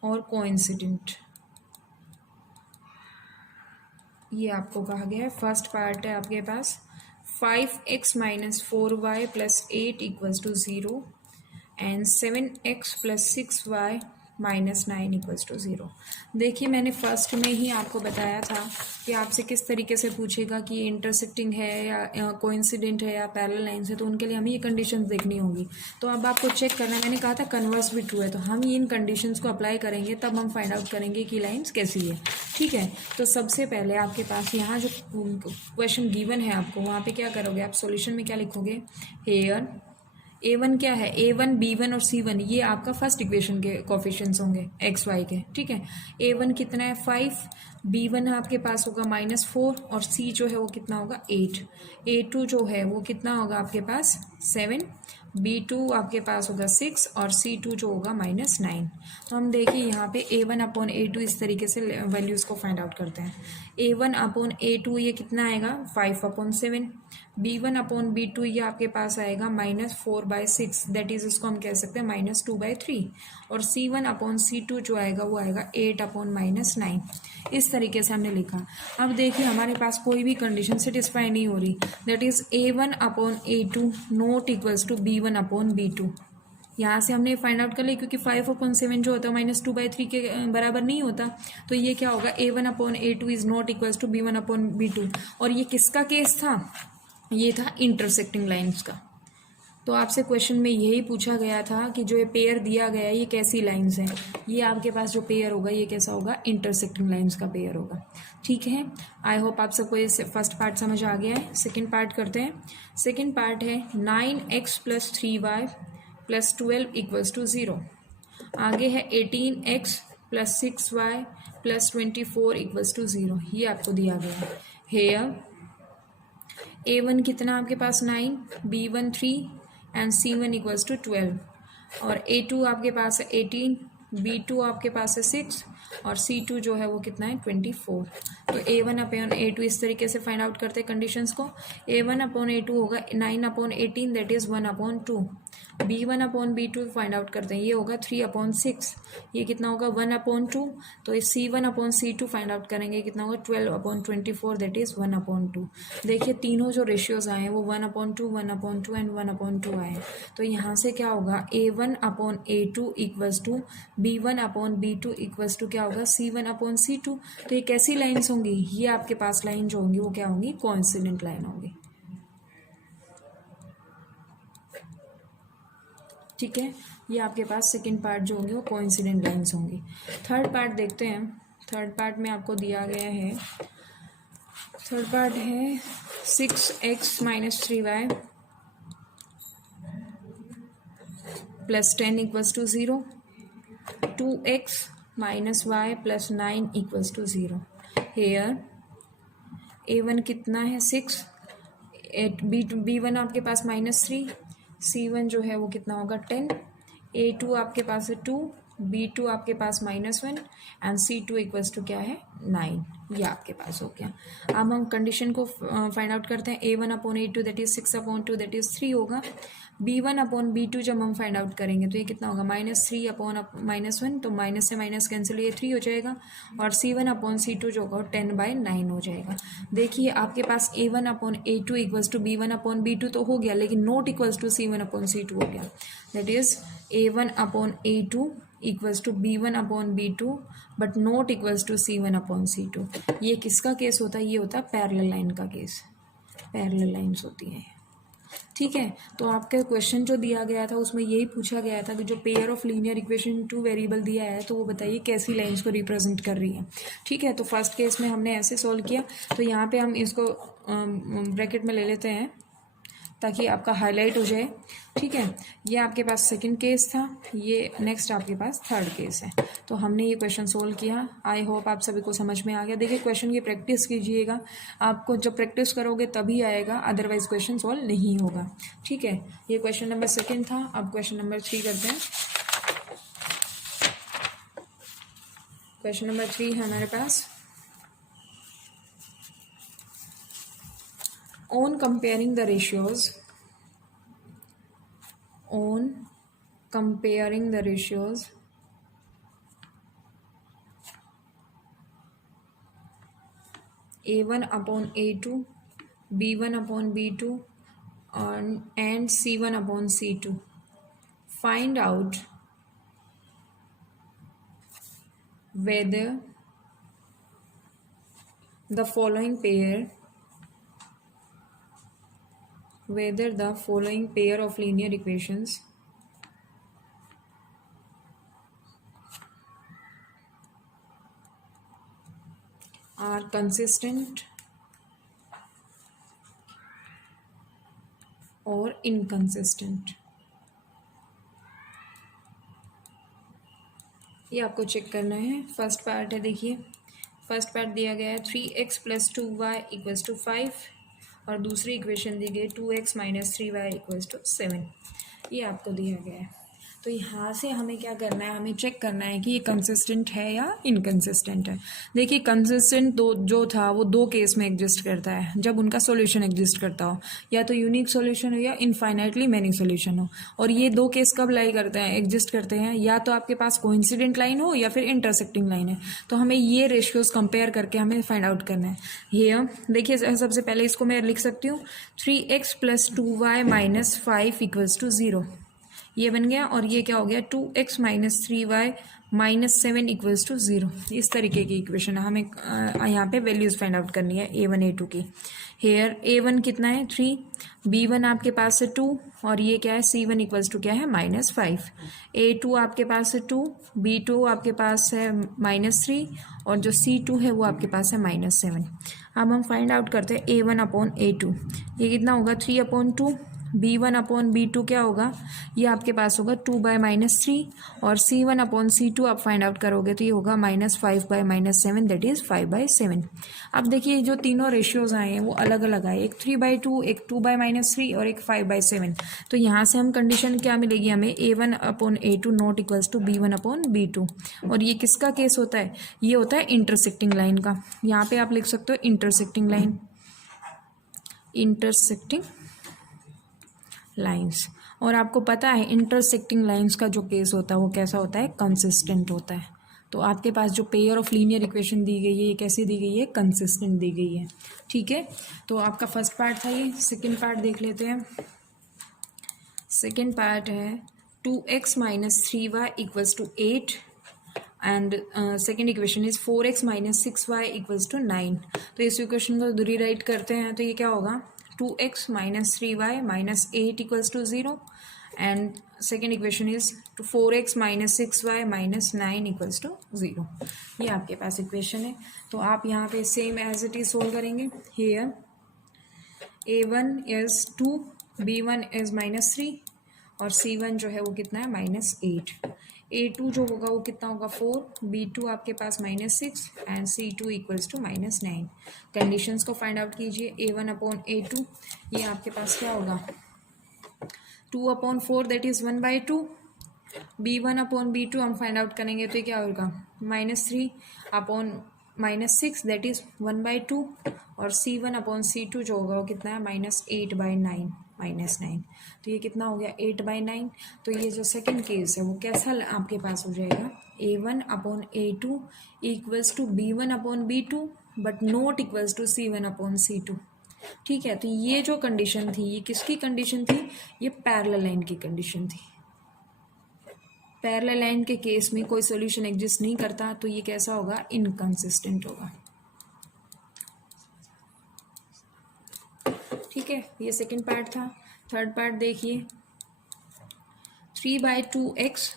और coincident. ये आपको कहा गया है। First part है आपके पास 5x minus 4y plus 8 equals to 0 and 7x plus 6y minus 9 equals to 0। देखिए मैंने फर्स्ट में ही आपको बताया था कि आपसे किस तरीके से पूछेगा कि इंटरसेक्टिंग है या कोइंसिडेंट है या पैरेलल लाइंस है, तो उनके लिए हमें ये कंडीशंस देखनी होगी। तो अब आपको चेक करना है, मैंने कहा था कन्वर्स भी ट्रू है, तो हम इन कंडीशंस को अप्लाई करेंगे तब हम फाइंड आउट करेंगे कि लाइंस कैसी है। ठीक है, तो सबसे पहले आपके पास यहाँ जो क्वेश्चन गिवन है आपको, वहाँ पे क्या करोगे आप, सॉल्यूशन में क्या लिखोगे, हेयर A1 क्या है, A1 B1 और C1 ये आपका फर्स्ट इक्वेशन के कोफिशिएंट्स होंगे एक्स वाई के। ठीक है, A1 कितना है 5, B1 आपके पास होगा -4 और C जो है वो कितना होगा 8, A2 जो है वो कितना होगा आपके पास 7, B2 आपके पास होगा 6 और C2 जो होगा -9। तो हम देखिए यहाँ पे A1 अपॉन A2 इस तरीके से वैल्यूज़ को फाइंड आउट करते हैं। A1 अपॉन A2 ये कितना आएगा 5 अपॉन 7, B1 अपॉन B2 ये आपके पास आएगा -4/6, दैट इज इसको हम कह सकते हैं -2/3, और C1 अपॉन C2 जो आएगा वो आएगा 8 अपॉन -9। इस तरीके से हमने लिखा। अब देखिए हमारे पास कोई भी कंडीशन सेटिस्फाई नहीं हो रही, that is A1 upon A2 not equals to B1 upon B2। यहाँ से हमने फाइंड आउट कर लिया, क्योंकि 5 अपॉन 7 जो होता है -2/3 के बराबर नहीं होता, तो ये क्या होगा A1 upon A2 is not equals to B1 upon B2। और ये किसका केस था, ये था इंटरसेक्टिंग लाइंस का। तो आपसे क्वेश्चन में यही पूछा गया था कि जो ये पेयर दिया गया है ये कैसी लाइंस हैं। ये आपके पास जो पेयर होगा ये कैसा होगा, इंटरसेक्टिंग लाइंस का पेयर होगा। ठीक है, आई होप आप सबको ये फर्स्ट पार्ट समझ आ गया है। सेकेंड पार्ट करते हैं। सेकेंड पार्ट है 9x plus 3y plus 12 equals to 0। आगे है 18x plus 6y plus 24 equals to 0। ये आपको दिया गया है। हेयर A1 कितना आपके पास 9, B1 3 and C1 equals to 12, और A2 आपके पास है 18, B2 आपके पास है 6 और C2 जो है वो कितना है 24। तो A1 अपॉन A2 इस तरीके से फाइंड आउट करते हैं कंडीशंस को। A1 अपॉन A2 होगा 9 upon 18 that is 1 upon 2। B1 upon B2 find out करते हैं, ये होगा 3 अपॉन 6, ये कितना होगा 1 अपॉन 2। तो इस C1 upon C2 find out करेंगे, कितना होगा 12 अपॉन 24 दैट इज 1 अपॉन 2। देखिए तीनों जो रेशियोज आए हैं वो 1 अपॉन 2, 1 अपॉन 2 एंड 1 अपॉन 2 आए हैं। तो यहाँ से क्या होगा A1 upon A2 equals to B1 upon B2 equals to क्या होगा C1 अपॉन C2। तो ये कैसी लाइन्स होंगी, ये आपके पास लाइन जो होंगी वो क्या होंगी, कोइंसिडेंट लाइन होंगी। ठीक है, ये आपके पास सेकंड पार्ट जो होंगे वो कोइंसिडेंट लाइंस होंगी। थर्ड पार्ट देखते हैं। थर्ड पार्ट में आपको दिया गया है, थर्ड पार्ट है 6x minus 3y plus 10 equals to 0, 2x minus y plus 9 equals to 0। Here A1 कितना है 6, B1 आपके पास -3, C1 जो है वो कितना होगा 10, A2 आपके पास है 2 B2 आपके पास -1 एंड C2 इक्वल्स टू क्या है 9, ये आपके पास हो गया। अब हम कंडीशन को फाइंड आउट करते हैं। A1/A2 that is 6/2 that is 3 होगा। B1/B2 जब हम फाइंड आउट करेंगे तो ये कितना होगा -3/-1, तो माइनस से माइनस कैंसिल, ये 3 हो जाएगा। और C1/C2 जो होगा 10/9 हो जाएगा। देखिए आपके पास A1/A2 इक्वल्स टू B1/B2 तो हो गया, लेकिन नॉट इक्वल्स टू C1/C2 हो गया। That is A1/A2 equals to B1/B2 but not equals to C1/C2। ये किसका केस होता है? ये होता है पैरेलल लाइन का केस। पैरेलल लाइन्स होती हैं, ठीक है। तो आपका क्वेश्चन जो दिया गया था उसमें यही पूछा गया था कि जो pair of linear equation 2 variable दिया है तो वो बताइए कैसी लाइंस को रिप्रेजेंट कर रही है, ठीक है। तो फर्स्ट केस में हमने ऐसे सॉल्व किया, तो यहाँ पे हम इसको ब्रैकेट में ले लेते हैं ताकि आपका हाईलाइट हो जाए, ठीक है। ये आपके पास सेकंड केस था, ये नेक्स्ट आपके पास थर्ड केस है। तो हमने ये क्वेश्चन सोल्व किया। आई होप आप सभी को समझ में आ गया। देखिए क्वेश्चन की प्रैक्टिस कीजिएगा, आपको जब प्रैक्टिस करोगे तभी आएगा, अदरवाइज क्वेश्चन सोल्व नहीं होगा, ठीक है। ये क्वेश्चन नंबर 2 था। अब क्वेश्चन नंबर 3 करते हैं। क्वेश्चन नंबर 3 है हमारे पास, on comparing the ratios A1/A2, B1/B2 and C1/C2, find out whether the following pair of linear equations are consistent or inconsistent। ये आपको चेक करना है। फर्स्ट पार्ट है, देखिए फर्स्ट पार्ट दिया गया है 3x + 2y = 5 और दूसरी इक्वेशन दी गई 2x - 3y = 7। ये आपको दिया गया है। तो यहाँ से हमें क्या करना है, हमें चेक करना है कि ये कंसिस्टेंट है या इनकंसिस्टेंट है। देखिए कंसिस्टेंट जो था वो 2 केस में एग्जिस्ट करता है, जब उनका सॉल्यूशन एग्जिस्ट करता हो, या तो यूनिक सॉल्यूशन हो या इनफाइनाइटली मैनी सॉल्यूशन हो। और ये 2 केस कब लाई करते हैं, एग्जिस्ट करते हैं, या तो आपके पास कोइंसिडेंट लाइन हो या फिर इंटरसेक्टिंग लाइन है। तो हमें ये रेशियोज कंपेयर करके हमें फाइंड आउट करना है। ये देखिए सबसे पहले इसको मैं लिख सकती हूँ 3x + 2y - 5 = 0, ये बन गया। और ये क्या हो गया 2x - 3y - 7 = 0। इस तरीके की इक्वेशन है। हमें यहाँ पे वैल्यूज फाइंड आउट करनी है A1 A2 की। हेयर A1 कितना है 3, B1 आपके पास है 2 और ये क्या है C1 = क्या है -5। A2 आपके पास है 2, B2 आपके पास है -3 और जो C2 है वो आपके पास है -7। अब हम फाइंड आउट करते हैं A1/A2। ये कितना होगा 3/2। B1/B2 क्या होगा, ये आपके पास होगा 2/-3 और C1/C2 आप फाइंड आउट करोगे तो ये होगा -5/-7 दैट इज 5/7। अब देखिए जो तीनों रेशियोज आए हैं वो अलग अलग आए, एक 3/2, एक 2/-3 और एक 5/7। तो यहाँ से हम कंडीशन क्या मिलेगी हमें, A1/A2 not equals to B1/B2। और ये किसका केस होता है, ये होता है इंटरसेक्टिंग लाइन का। यहाँ पे आप लिख सकते हो इंटरसेक्टिंग लाइन्स। और आपको पता है इंटरसेक्टिंग लाइन्स का जो केस होता है वो कैसा होता है, कंसिस्टेंट होता है। तो आपके पास जो पेयर ऑफ लीनियर इक्वेशन दी गई है ये कैसी दी गई है, कंसिस्टेंट दी गई है, ठीक है। तो आपका फर्स्ट पार्ट था ये। सेकंड पार्ट देख लेते हैं। सेकंड पार्ट है 2x - 3y = 8 and second equation is 4x - 6y = 9। तो इस इक्वेशन को रीराइट करते हैं तो ये क्या होगा 2x - 3y - 8 = 0 and second equation is 4x - 6y - 9 = 0। ये आपके पास इक्वेशन है। तो आप यहाँ पे same as it is solve करेंगे। Here A1 is 2, B1 is -3 और C1 जो है वो कितना है -8। A2 जो होगा वो कितना होगा 4, B2 आपके पास -6 एंड C2 = -9। कंडीशंस को फाइंड आउट कीजिए। A1/A2 ये आपके पास क्या होगा 2/4 दैट इज 1/2 b1/b2 हम फाइंड आउट करेंगे तो ये क्या होगा -3/-6 दैट इज 1/2 और c1/c2 जो होगा वो कितना है -8/9 -9। तो ये कितना हो गया 8/9। तो ये जो सेकंड केस है वो कैसा आपके पास हो जाएगा a1/a2 equals to b1/b2 but not equals to c1/c2। ठीक है, तो ये जो कंडीशन थी ये किसकी कंडीशन थी, ये पैरेलल लाइन की कंडीशन थी। पैरेलल लाइन के केस में कोई सॉल्यूशन एग्जिस्ट नहीं करता तो ये कैसा होगा, इनकंसिस्टेंट होगा। ठीक है, ये सेकंड पार्ट था। थर्ड पार्ट देखिए, 3/2x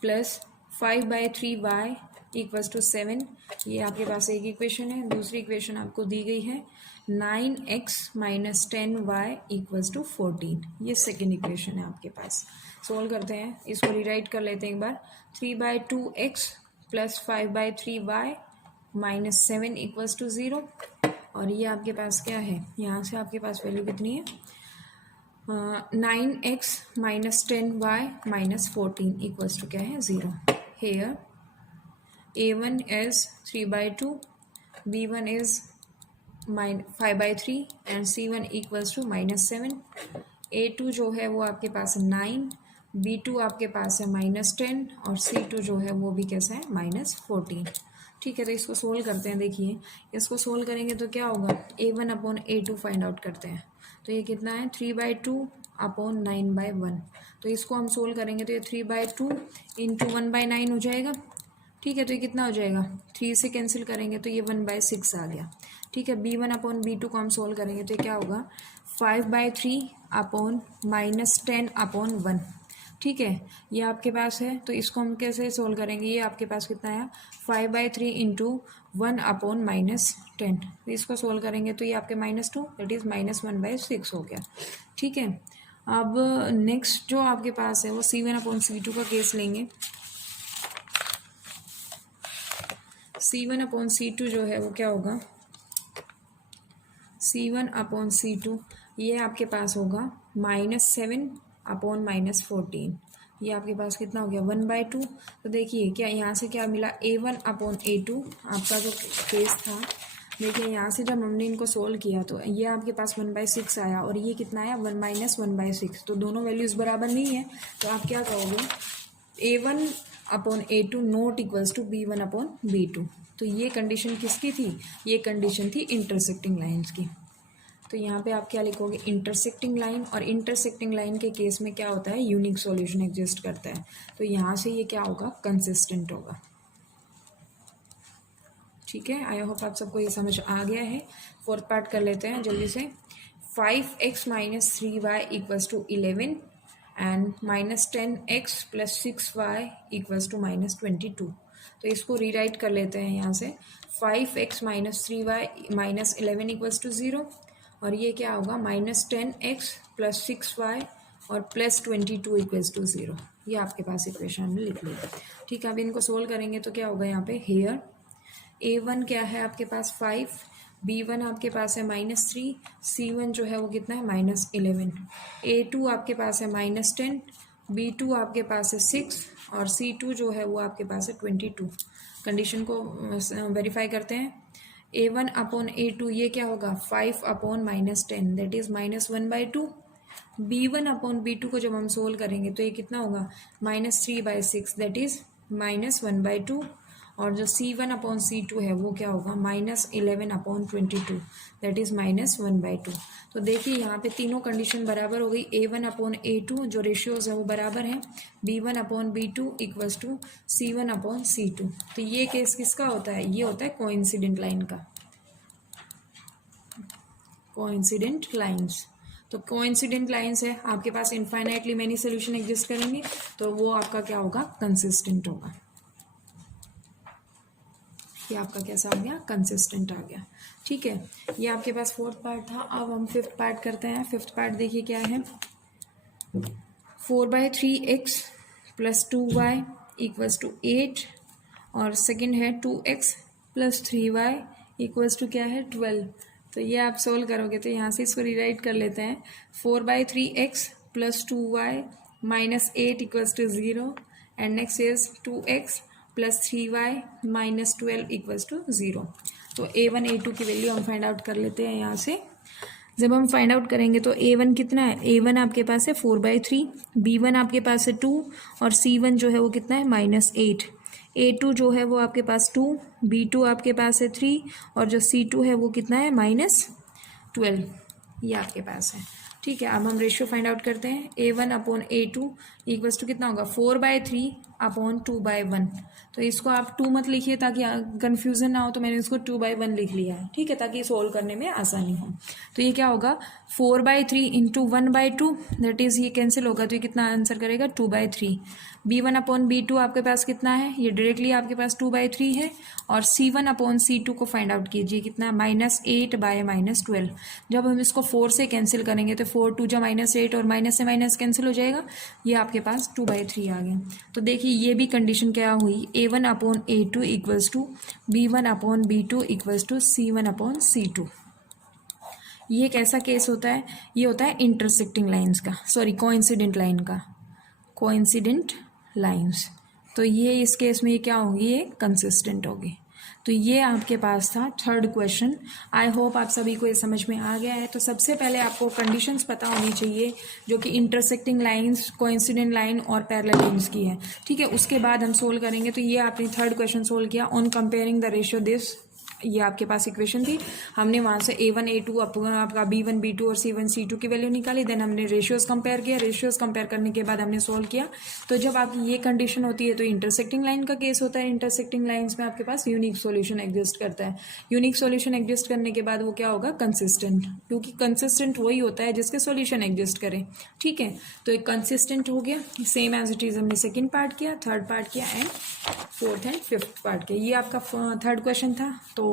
plus 5/3y equals to 7। ये आपके पास एक इक्वेशन है। दूसरी इक्वेशन आपको दी गई है 9x minus 10y equals to 14। ये सेकेंड इक्वेशन है आपके पास। सोल्व करते हैं, इसको रिराइट कर लेते हैं एक बार। 3/2x plus 5/3y minus 7 equals to 0। और ये आपके पास क्या है, यहाँ से आपके पास वैल्यू कितनी है 9x minus 10y minus 14 equals to क्या है 0। Here a1 is 3/2, b1 is 5/3 and c1 equals to -7। a2 जो है वो आपके पास 9, b2 आपके पास है -10 और c2 जो है वो भी कैसा है -14। ठीक है, तो इसको सोल्व करते हैं। देखिए, इसको सोल्व करेंगे तो क्या होगा, a1/a2 फाइंड आउट करते हैं। तो ये कितना है 3/2/9/1। तो इसको हम सोल्व करेंगे तो ये 3/2 इंटू 1/9 हो जाएगा। ठीक है, तो ये कितना हो जाएगा, 3 से कैंसिल करेंगे तो ये 1/6 आ गया। ठीक है, b1/b2 को हम सोल्व करेंगे तो ये क्या होगा 5/3/-10/1। ठीक है, ये आपके पास है। तो इसको हम कैसे सोल्व करेंगे, ये आपके पास कितना है 5/3 इंटू 1/-10। तो इसको सोल्व करेंगे तो ये आपके -2 दैट इज -1/6 हो गया। ठीक है, अब नेक्स्ट जो आपके पास है वो c1/c2 का केस लेंगे। c1/c2 जो है वो क्या होगा, c1/c2 ये आपके पास होगा -7/-14। ये आपके पास कितना हो गया 1/2। तो देखिए क्या यहाँ से क्या मिला a1/a2 आपका जो केस था। देखिए यहाँ से जब हमने इनको सोल्व किया तो ये आपके पास 1/6 आया और ये कितना आया 1/-1/6। तो दोनों वैल्यूज़ बराबर नहीं है। तो आप क्या कहोगे a1/a2 not equals to b1/b2। तो ये कंडीशन किसकी थी, ये कंडीशन थी इंटरसेक्टिंग लाइन्स की। तो यहाँ पे आप क्या लिखोगे इंटरसेक्टिंग लाइन, और इंटरसेक्टिंग लाइन के केस में क्या होता है यूनिक सॉल्यूशन एग्जिस्ट करता है। तो यहाँ से ये क्या होगा कंसिस्टेंट होगा। ठीक है, आई होप आप सबको ये समझ आ गया है। फोर्थ पार्ट कर लेते हैं जल्दी से। 5x minus 3y equals to 11 and -10x plus 6y equals to -22। तो इसको रीराइट कर लेते हैं यहाँ से। 5x minus 3y minus 11 equals to 0 और ये क्या होगा -10x प्लस 6y और प्लस 22 इक्वल्स टू 0। ये आपके पास इक्वेशन में लिख लो। ठीक है, अब इनको सोल्व करेंगे तो क्या होगा यहाँ पे हेयर a1 क्या है आपके पास 5, b1 आपके पास है -3, c1 जो है वो कितना है -11, a2 आपके पास है -10, b2 आपके पास है 6 और c2 जो है वो आपके पास है 22। कंडीशन को वेरीफाई करते हैं। a1/a2 ये क्या होगा 5/-10 दैट इज -1/2। b1/b2 को जब हम सोल्व करेंगे तो ये कितना होगा -3/6 दैट इज -1/2। और जो c1/c2 है वो क्या होगा -11/22 दैट इज -1/2। तो देखिए यहाँ पे तीनों कंडीशन बराबर हो गई। a1/a2 जो रेशियोज है वो बराबर है, b1/b2 इक्वल्स टू c1/c2। तो ये केस किसका होता है, ये होता है कोइंसिडेंट लाइन का, कोइंसिडेंट लाइंस। तो कोइंसिडेंट लाइंस है आपके पास इनफाइनाइटली मैनी सोल्यूशन एग्जिस्ट करेंगे तो वो आपका क्या होगा कंसिस्टेंट होगा। ये आपका कैसा आ गया कंसिस्टेंट आ गया। ठीक है, ये आपके पास फोर्थ पार्ट था। अब हम फिफ्थ पार्ट करते हैं। फिफ्थ पार्ट देखिए क्या है 4/3x plus 2y equals to 8 और सेकंड है 2x plus 3y equals to क्या है 12। तो ये आप सोल्व करोगे तो यहाँ से इसको रिराइट कर लेते हैं 4/3x plus 2y minus 8 equals to 0 and next is 2x plus 3y minus 12 equals to 0। तो A1 A2 की वैल्यू हम फाइंड आउट कर लेते हैं यहाँ से। जब हम फाइंड आउट करेंगे तो A1 कितना है, A1 आपके पास है 4/3, B1 आपके पास है 2 और C1 जो है वो कितना है -8। A2 जो है वो आपके पास 2, B2 आपके पास है 3 और जो C2 है वो कितना है -12, ये आपके पास है। ठीक है, अब हम रेशियो फाइंड आउट करते हैं। A1/A2 इक्वल्स टू कितना होगा 4/3/2/1। तो इसको आप 2 मत लिखिए ताकि कंफ्यूजन ना हो, तो मैंने इसको 2/1 लिख लिया है। ठीक है, ताकि सोल्व करने में आसानी हो। तो ये क्या होगा 4/3 इंटू 1/2, दैट इज ये कैंसिल होगा तो ये कितना आंसर करेगा 2/3। B1/B2 आपके पास कितना है, ये डायरेक्टली आपके पास 2/3 है। और C1/C2 को फाइंड आउट कीजिए कितना -8/-12। जब हम इसको 4 से कैंसिल करेंगे तो 4 2 जा -8 और माइनस से माइनस कैंसिल हो जाएगा, ये आपके पास 2/3 आ गया। तो देखिए ये भी कंडीशन क्या हुई, A1/A2 equals to B1/B2 equals to C1/C2। ये एक ऐसा केस होता है, ये होता है इंटरसेक्टिंग लाइंस का, सॉरी कोइंसिडेंट लाइन का, कोइंसिडेंट लाइंस। तो ये इस केस में ये क्या होगी, ये कंसिस्टेंट होगी। तो ये आपके पास था थर्ड क्वेश्चन। आई होप आप सभी को ये समझ में आ गया है। तो सबसे पहले आपको कंडीशंस पता होनी चाहिए जो कि इंटरसेक्टिंग लाइंस, कोइंसिडेंट लाइन और पैरेलल लाइंस की है। ठीक है, उसके बाद हम सोल्व करेंगे। तो ये आपने थर्ड क्वेश्चन सोल्व किया on comparing the ratio this, ये आपके पास इक्वेशन थी। हमने वहाँ से A1 A2 आपका B1 B2 और C1 C2 की वैल्यू निकाली, देन हमने रेशियोज कंपेयर किया। रेशियोज कंपेयर करने के बाद हमने सोल्व किया। तो जब आपकी ये कंडीशन होती है तो इंटरसेक्टिंग लाइन का केस होता है। इंटरसेक्टिंग लाइंस में आपके पास यूनिक सॉल्यूशन एग्जिस्ट करता है। यूनिक सॉल्यूशन एग्जिस्ट करने के बाद वो क्या होगा, कंसिस्टेंट, क्योंकि कंसिस्टेंट वही होता है जिसके सॉल्यूशन एग्जिस्ट करे। ठीक है, तो एक कंसिस्टेंट हो गया, सेम एज इट इज हमने सेकेंड पार्ट किया, थर्ड पार्ट किया and fourth and fifth part किया। ये आपका थर्ड क्वेश्चन था। तो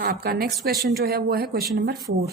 आपका नेक्स्ट क्वेश्चन जो है वो है question number 4।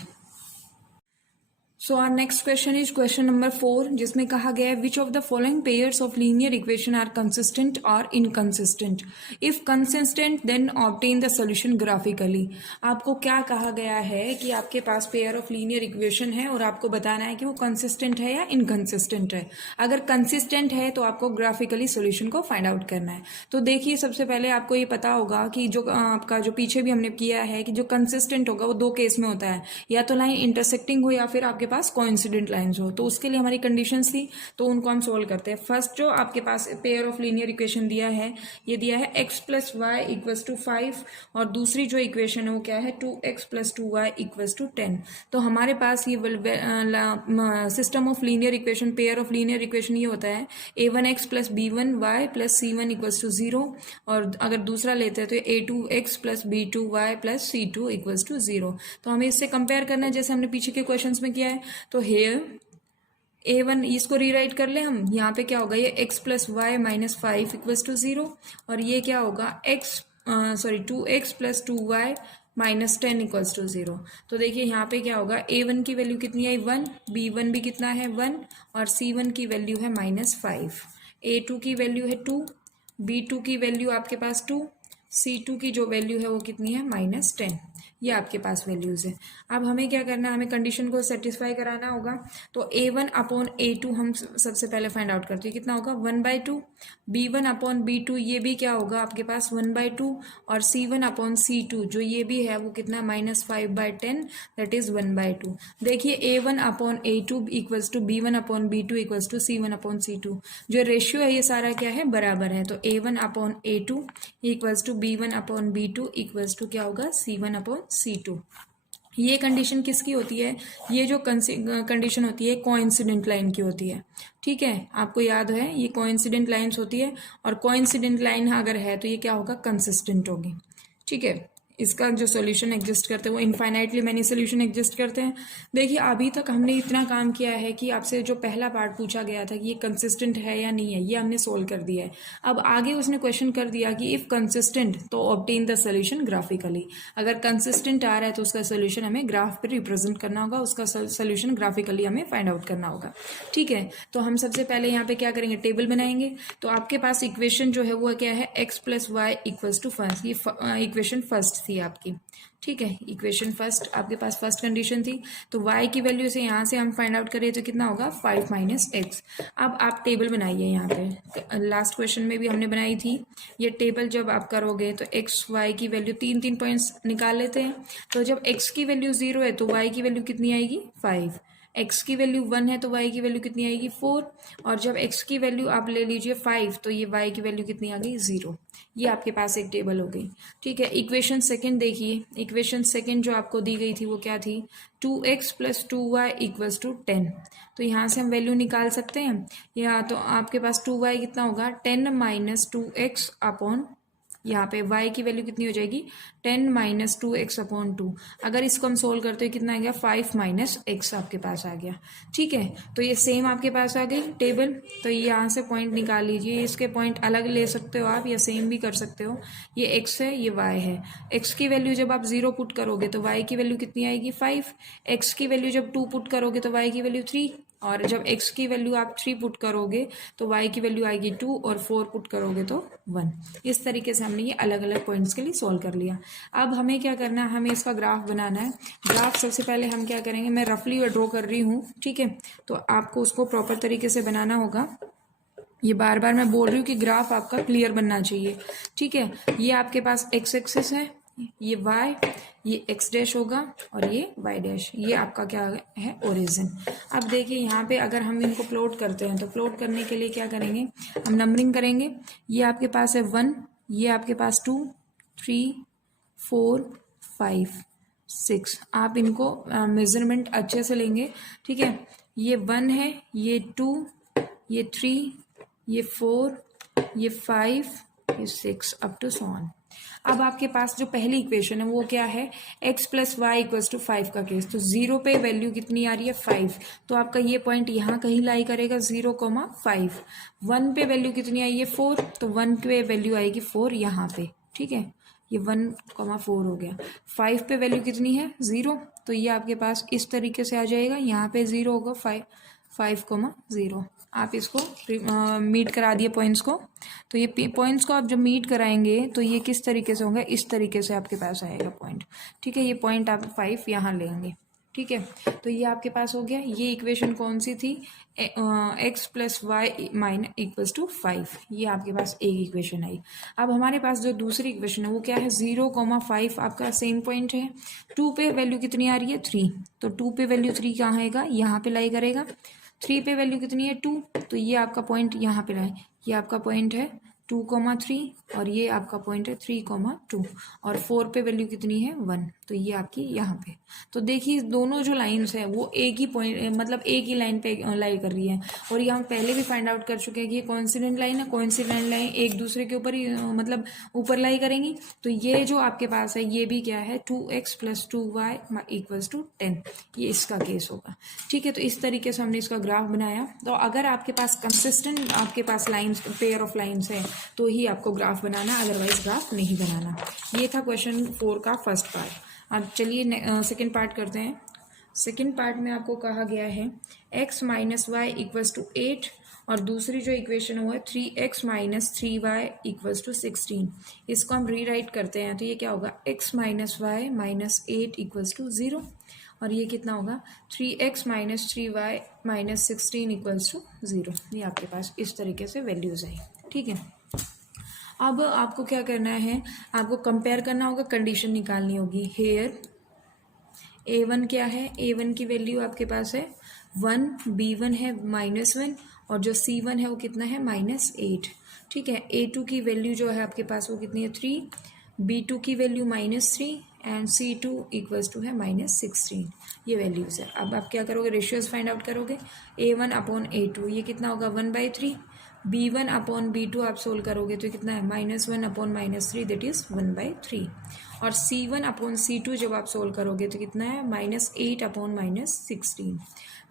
So our next question is question number 4, जिसमें कहा गया है which of the following pairs of linear equation are consistent और inconsistent, if consistent then obtain the solution graphically. आपको क्या कहा गया है कि आपके पास पेयर ऑफ लीनियर इक्वेशन है और आपको बताना है कि वो कंसिस्टेंट है या इनकंसिस्टेंट है। अगर कंसिस्टेंट है तो आपको ग्राफिकली सोल्यूशन को फाइंड आउट करना है। तो देखिए सबसे पहले आपको ये पता होगा कि जो आपका जो पीछे भी हमने किया है कि जो कंसिस्टेंट होगा वो दो केस में होता है, या तो लाइन इंटरसेक्टिंग हो या फिर आपके पास कोइंसिडेंट लाइंस हो। तो उसके लिए हमारी कंडीशंस थी, तो उनको हम सोल्व करते हैं। फर्स्ट जो आपके पास पेयर ऑफ लीनियर इक्वेशन दिया है, ये दिया है x plus Y equals to 5 और दूसरी जो इक्वेशन है वो क्या है 2x plus 2y equals to 10। तो हमारे पास ये system of linear equation, pair of linear equation ये होता है a1x plus b1y plus c1 equals to 0, और अगर दूसरा लेते हैं तो a2x plus b2y plus c2 equals to 0। तो हमें इससे कंपेयर करना है जैसे हमने पीछे के क्वेश्चंस में किया है। तो हेयर a1 इसको रीराइट कर ले हम, यहाँ पे क्या होगा ये x plus y minus 5 equals to 0, और ये क्या होगा 2x plus 2y minus 10 equals to 0। तो देखिए यहाँ पे क्या होगा a1 की वैल्यू कितनी है 1, b1 भी कितना है 1 और c1 की वैल्यू है -5, a2 की वैल्यू है 2, b2 की वैल्यू आपके पास 2, C2 की जो वैल्यू है वो कितनी है -10। ये आपके पास वैल्यूज है। अब हमें क्या करना है, हमें कंडीशन को सेटिस्फाई कराना होगा। तो a1/a2 हम सबसे पहले फाइंड आउट करते हैं, कितना होगा 1/2, b1/b2 ये भी क्या होगा आपके पास 1/2, और c1/c2 जो ये भी है वो कितना -5/10 दैट इज 1/2। देखिए a1/a2 equals to b1/b2 equals to c1/c2, जो रेशियो है ये सारा क्या है बराबर है। तो a1/a2 equals to b1/b2 equals to क्या होगा c1/c2। ये कंडीशन किसकी होती है, ये जो कंडीशन होती है कोइंसिडेंट लाइन की होती है। ठीक है, आपको याद है ये कोइंसिडेंट लाइंस होती है, और कोइंसिडेंट लाइन अगर है तो ये क्या होगा कंसिस्टेंट होगी। ठीक है, इसका जो सॉल्यूशन एग्जिस्ट करते हैं वो इनफाइनाइटली मैनी सॉल्यूशन एग्जिस्ट करते हैं। देखिए अभी तक हमने इतना काम किया है कि आपसे जो पहला पार्ट पूछा गया था कि ये कंसिस्टेंट है या नहीं है, ये हमने सोल्व कर दिया है। अब आगे उसने क्वेश्चन कर दिया कि इफ कंसिस्टेंट तो ऑब्टेन द सॉल्यूशन ग्राफिकली। अगर कंसिस्टेंट आ रहा है तो उसका सोल्यूशन हमें ग्राफ पर रिप्रेजेंट करना होगा, उसका सोल्यूशन ग्राफिकली हमें फाइंड आउट करना होगा। ठीक है, तो हम सबसे पहले यहाँ पे क्या करेंगे, टेबल बनाएंगे। तो आपके पास इक्वेशन जो है वो क्या है x plus Y equals to first, ये इक्वेशन फर्स्ट थी आपकी। ठीक है, इक्वेशन फर्स्ट आपके पास फर्स्ट कंडीशन थी, तो y की वैल्यू से यहाँ से हम फाइंड आउट करें तो कितना होगा 5 माइनस एक्स। अब आप टेबल बनाइए, यहाँ पे लास्ट क्वेश्चन में भी हमने बनाई थी ये टेबल। जब आप करोगे तो एक्स वाई की वैल्यू तीन तीन पॉइंट्स निकाल लेते हैं, तो जब x की वैल्यू 0 है तो y की वैल्यू कितनी आएगी 5, x की वैल्यू 1 है तो y की वैल्यू कितनी आएगी 4, और जब x की वैल्यू आप ले लीजिए 5 तो ये y की वैल्यू कितनी आ गई 0। ये आपके पास एक टेबल हो गई। ठीक है, इक्वेशन सेकंड देखिए, इक्वेशन सेकंड जो आपको दी गई थी वो क्या थी 2x plus 2y equals to 10। तो यहाँ से हम वैल्यू निकाल सकते हैं, या तो आपके पास 2y कितना होगा 10 माइनस 2x अपॉन, यहाँ पे y की वैल्यू कितनी हो जाएगी 10 माइनस 2x अपॉन 2। अगर इसको हम सोल्व करते हैं कितना आ गया 5 माइनस x आपके पास आ गया। ठीक है, तो ये सेम आपके पास आ गई टेबल। तो ये यहाँ से पॉइंट निकाल लीजिए, इसके पॉइंट अलग ले सकते हो आप या सेम भी कर सकते हो। ये x है, ये y है। x की वैल्यू जब आप 0 पुट करोगे तो y की वैल्यू कितनी आएगी 5, x की वैल्यू जब 2 पुट करोगे तो y की वैल्यू 3, और जब x की वैल्यू आप 3 पुट करोगे तो y की वैल्यू आएगी 2, और 4 पुट करोगे तो 1। इस तरीके से हमने ये अलग अलग पॉइंट्स के लिए सॉल्व कर लिया। अब हमें क्या करना है, हमें इसका ग्राफ बनाना है। ग्राफ सबसे पहले हम क्या करेंगे, मैं रफली ड्रॉ कर रही हूँ, ठीक है, तो आपको उसको प्रॉपर तरीके से बनाना होगा। ये बार बार मैं बोल रही हूँ कि ग्राफ आपका क्लियर बनना चाहिए। ठीक है, ये आपके पास x एक्सिस है, ये y, ये x डैश होगा, और ये y डैश, ये आपका क्या है ओरिजिन। अब देखिए यहाँ पे अगर हम इनको प्लॉट करते हैं तो प्लॉट करने के लिए क्या करेंगे, हम नंबरिंग करेंगे। ये आपके पास है 1, ये आपके पास 2, 3, 4, 5, 6। आप इनको मेजरमेंट अच्छे से लेंगे। ठीक है, ये 1 है, ये 2, ये 3, ये 4, ये 5, ये 6 अप टू सो ऑन। अब आपके पास जो पहली इक्वेशन है वो क्या है, x plus Y equals to 5 का केस। तो 0 पे वैल्यू कितनी आ रही है 5, तो आपका ये पॉइंट यहाँ कहीं लाई करेगा 0,5। 1 पे वैल्यू कितनी आई है 4, तो 1 पे वैल्यू आएगी 4 यहाँ पे। ठीक है, ये 1,4 हो गया। 5 पे वैल्यू कितनी है 0, तो ये आपके पास इस तरीके से आ जाएगा, यहाँ पे 0 होगा 5,0। आप इसको मीट करा दिए पॉइंट्स को, तो ये पॉइंट्स को आप जब मीट कराएंगे तो ये किस तरीके से होंगे, इस तरीके से आपके पास आएगा पॉइंट। ठीक है, ये पॉइंट आप 5 यहाँ लेंगे। ठीक है, तो ये आपके पास हो गया। ये इक्वेशन कौन सी थी, x plus y minus equals to 5, ये आपके पास एक इक्वेशन आई। अब हमारे पास जो दूसरी इक्वेशन है वो क्या है 0,5 आपका सेम पॉइंट है। 2 पे वैल्यू कितनी आ रही है 3, तो 2 पे वैल्यू 3 कहाँ आएगा, यहाँ पे लाई करेगा। 3 पे वैल्यू कितनी है 2, तो ये आपका पॉइंट यहाँ पे लाए, ये आपका पॉइंट है 2,3, और ये आपका पॉइंट है 3,2, और 4 पे वैल्यू कितनी है 1, तो ये आपकी यहाँ पे। तो देखिए दोनों जो लाइंस है वो एक ही पॉइंट मतलब एक ही लाइन पे लाई कर रही है, और ये हम पहले भी फाइंड आउट कर चुके हैं कि ये कोइंसिडेंट लाइन है। कोइंसिडेंट लाइन एक दूसरे के ऊपर ही मतलब ऊपर लाई करेंगी। तो ये जो आपके पास है ये भी क्या है 2x plus 2y equals to 10, ये इसका केस होगा। ठीक है, तो इस तरीके से हमने इसका ग्राफ बनाया। तो अगर आपके पास कंसिस्टेंट आपके पास लाइन्स पेयर ऑफ लाइन्स है तो ही आपको ग्राफ बनाना, अदरवाइज ग्राफ नहीं बनाना। ये था क्वेश्चन 4 का फर्स्ट पार्ट। अब चलिए सेकेंड पार्ट करते हैं। सेकेंड पार्ट में आपको कहा गया है x minus Y equals to 8, और दूसरी जो इक्वेशन हुआ है 3x minus 3y equals to 16। इसको हम रीराइट करते हैं तो ये क्या होगा x minus y minus 8 equals to 0, और ये कितना होगा 3x minus 3y minus 16 equals to 0। ये आपके पास इस तरीके से वैल्यूज आई। ठीक है, अब आपको क्या करना है, आपको कंपेयर करना होगा, कंडीशन निकालनी होगी। हेयर a1 क्या है, a1 की वैल्यू आपके पास है 1, b1 है -1, और जो c1 है वो कितना है -8। ठीक है, a2 की वैल्यू जो है आपके पास वो कितनी है 3, b2 की value -3, and c2 equals to है -16। ये वैल्यूज है। अब आप क्या करोगे, रेशियोज फाइंड आउट करोगे। a1 अपॉन a2 ये कितना होगा 1/3, b1 अपॉन b2 आप सोल्व करोगे तो कितना है -1 अपॉन -3 दैट इज 1/3, और c1 अपॉन c2 जब आप सोल्व करोगे तो कितना है -8 अपॉन -16।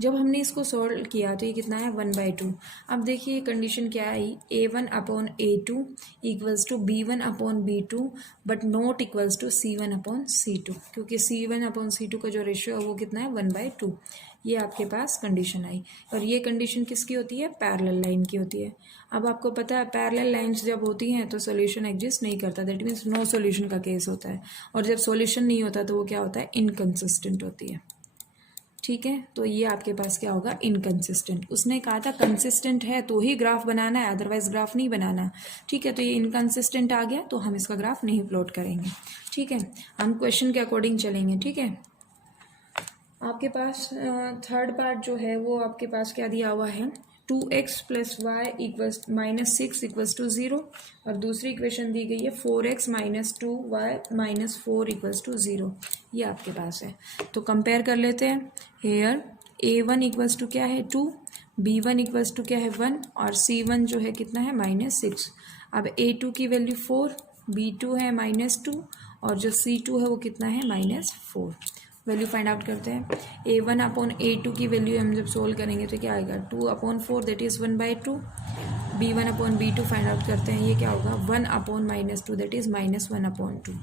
जब हमने इसको सोल्व किया तो ये कितना है 1/2। अब देखिए कंडीशन क्या आई, a1 upon a2 equals to b1 upon b2 but not equals to c1 upon c2, क्योंकि c1 अपॉन c2 का जो रेशियो है वो कितना है 1/2। ये आपके पास कंडीशन आई, और ये कंडीशन किसकी होती है, पैरेलल लाइन की होती है। अब आपको पता है पैरेलल लाइंस जब होती हैं तो सॉल्यूशन एग्जिस्ट नहीं करता, दैट मीन्स नो सॉल्यूशन का केस होता है, और जब सॉल्यूशन नहीं होता तो वो क्या होता है, इनकंसिस्टेंट होती है। ठीक है, तो ये आपके पास क्या होगा, इनकंसिस्टेंट। उसने कहा था कंसिस्टेंट है तो ही ग्राफ बनाना है, अदरवाइज ग्राफ नहीं बनाना। ठीक है, तो ये इनकंसिस्टेंट आ गया तो हम इसका ग्राफ नहीं प्लॉट करेंगे। ठीक है, हम क्वेश्चन के अकॉर्डिंग चलेंगे। ठीक है, आपके पास थर्ड पार्ट जो है वो आपके पास क्या दिया हुआ है, 2x plus Y equals -6 equals to 0, और दूसरी इक्वेशन दी गई है 4x minus 2y minus 4 equals to 0। ये आपके पास है, तो कंपेयर कर लेते हैं। हेयर a1 इक्वल्स टू क्या है 2, b1 इक्वल्स टू क्या है 1, और c1 जो है कितना है -6। अब a2 की वैल्यू 4, b2 है -2, और जो c2 है वो कितना है -4। वैल्यू फाइंड आउट करते हैं। a1 अपॉन a2 की वैल्यू हम जब सोल्व करेंगे तो क्या आएगा, 2/4 that is 1/2। b1 upon b2 find out करते हैं, ये क्या होगा 1 upon -2 that is -1/2।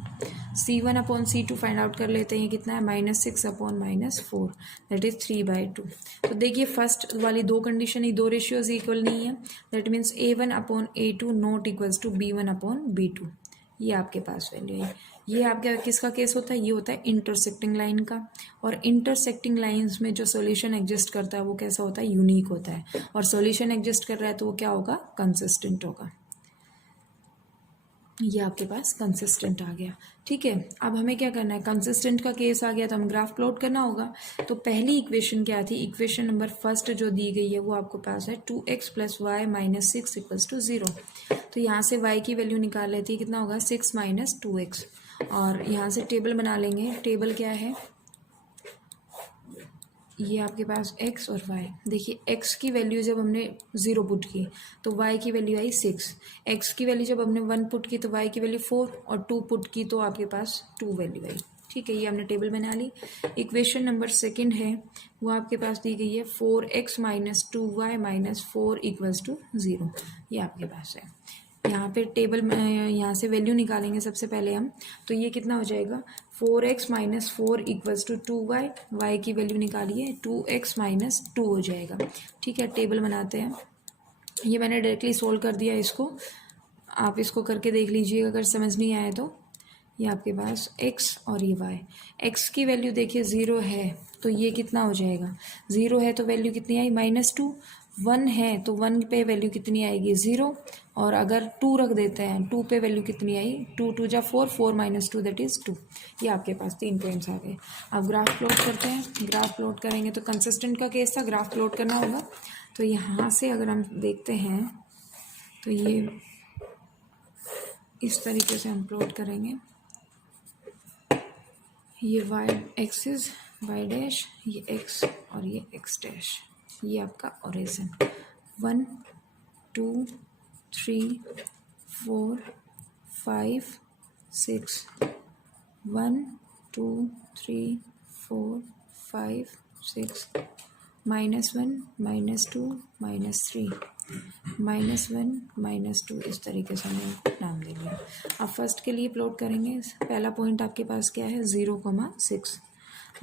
c1 upon c2 find out कर लेते हैं, ये कितना है -6 अपॉन -4 दैट इज़ 3/2। तो देखिए फर्स्ट वाली दो कंडीशन ही, दो रेशियोज इक्वल नहीं है, that means a1 upon a2 not equals to b1 upon b2। ये आपके पास वैल्यू है। ये आपका किसका केस होता है, ये होता है इंटरसेक्टिंग लाइन का, और इंटरसेक्टिंग लाइंस में जो सॉल्यूशन एग्जिस्ट करता है वो कैसा होता है, यूनिक होता है, और सॉल्यूशन एग्जिस्ट कर रहा है तो वो क्या होगा, कंसिस्टेंट होगा। ये आपके पास कंसिस्टेंट आ गया। ठीक है, अब हमें क्या करना है, कंसिस्टेंट का केस आ गया तो हम ग्राफ प्लॉट करना होगा। तो पहली इक्वेशन क्या थी, इक्वेशन नंबर फर्स्ट जो दी गई है वो आपको पास है 2x plus y minus 6 equals to 0। तो यहाँ से y की वैल्यू निकाल लेती है, कितना होगा 6 माइनस 2x, और यहाँ से टेबल बना लेंगे। टेबल क्या है, ये आपके पास x और y। देखिए x की वैल्यू जब हमने 0 पुट की तो y की वैल्यू आई 6, x की वैल्यू जब हमने 1 पुट की तो y की वैल्यू 4, और 2 पुट की तो आपके पास 2 वैल्यू आई। ठीक है, ये हमने टेबल बना ली। इक्वेशन नंबर सेकंड है वो आपके पास दी गई है 4x minus 2y minus 4 equals to 0। ये आपके पास है। यहाँ पे टेबल में यहाँ से वैल्यू निकालेंगे सबसे पहले हम, तो ये कितना हो जाएगा 4x minus 4 equals to 2y, y की वैल्यू निकालिए 2x माइनस 2 हो जाएगा। ठीक है, टेबल बनाते हैं। ये मैंने डायरेक्टली सोल्व कर दिया इसको, आप इसको करके देख लीजिएगा अगर समझ नहीं आए तो। ये आपके पास x और ये y, x की वैल्यू देखिए 0 है तो ये कितना हो जाएगा, 0 है तो वैल्यू कितनी आई -2, 1 है तो 1 पे वैल्यू कितनी आएगी 0, और अगर 2 रख देते हैं 2 पे वैल्यू कितनी आई 2 2 जा 4, 4 माइनस 2 दैट इज़ 2। ये आपके पास 3 पॉइंट्स आ गए। अब ग्राफ प्लॉट करते हैं। ग्राफ प्लॉट करेंगे तो कंसिस्टेंट का केस था, ग्राफ प्लॉट करना होगा। तो यहाँ से अगर हम देखते हैं तो ये इस तरीके से हम प्लॉट करेंगे। ये y एक्सिस y डैश, ये x और ये x डैश, ये आपका ओरिजिन 1 2 3 4 5 6 1 2 3 4 5 6 -1 -2 -3 -1 -2, इस तरीके से हमने इनको नाम दे लिया। अब फर्स्ट के लिए प्लॉट करेंगे। पहला पॉइंट आपके पास क्या है 0,6,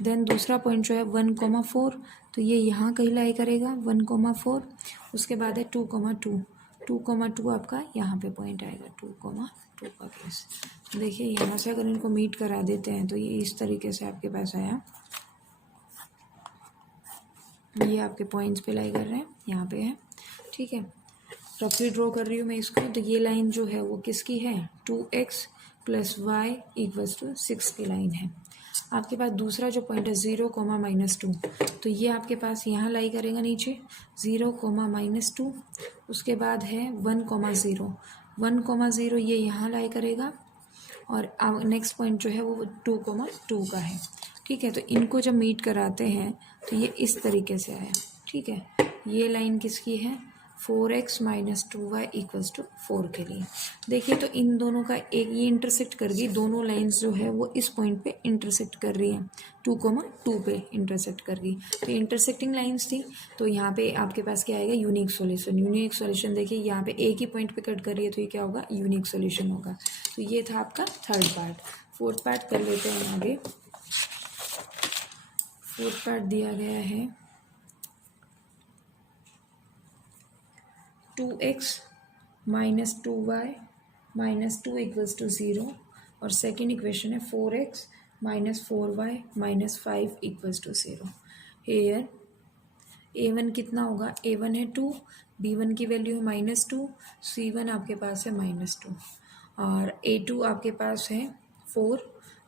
देन दूसरा पॉइंट जो है 1,4, तो ये यहाँ कहीं लाई करेगा 1,4। उसके बाद है 2,2, 2,2 आपका यहाँ पे पॉइंट आएगा 2,2 का केस। देखिए यहाँ से अगर इनको मीट करा देते हैं तो ये इस तरीके से आपके पास आया। ये आपके पॉइंट्स पे लाई कर रहे हैं, यहाँ पे है। ठीक है, रफली ड्रॉ कर रही हूँ मैं इसको। तो ये लाइन जो है वो किसकी है 2x plus Y equals to 6 की लाइन है। आपके पास दूसरा जो पॉइंट है 0, -2, तो ये आपके पास यहाँ लाई करेगा नीचे 0, -2। उसके बाद है 1,0, 1,0 ये यहाँ लाई करेगा, और नेक्स्ट पॉइंट जो है वो 2,2 का है। ठीक है, तो इनको जब मीट कराते हैं तो ये इस तरीके से आया। ठीक है, ये लाइन किसकी है 4x minus 2y equals to 4 के लिए। देखिए तो इन दोनों का एक ये इंटरसेक्ट कर गई, दोनों लाइंस जो है वो इस पॉइंट पे इंटरसेक्ट कर रही हैं, 2,2 पे इंटरसेक्ट कर गई। तो इंटरसेक्टिंग लाइंस थी, तो यहाँ पे आपके पास क्या आएगा यूनिक सॉल्यूशन। यूनिक सॉल्यूशन देखिए यहाँ पे एक ही पॉइंट पे कट कर रही है तो ये क्या होगा यूनिक सॉल्यूशन होगा। तो ये था आपका थर्ड पार्ट। फोर्थ पार्ट कर लेते हैं आगे। फोर्थ पार्ट दिया गया है 2x minus 2y minus 2 equals to 0, और सेकेंड इक्वेशन है 4x minus 4y minus 5 equals to 0। Here a1 कितना होगा, a1 है 2, b1 की वैल्यू है -2, c1 आपके पास है -2, और a2 आपके पास है 4,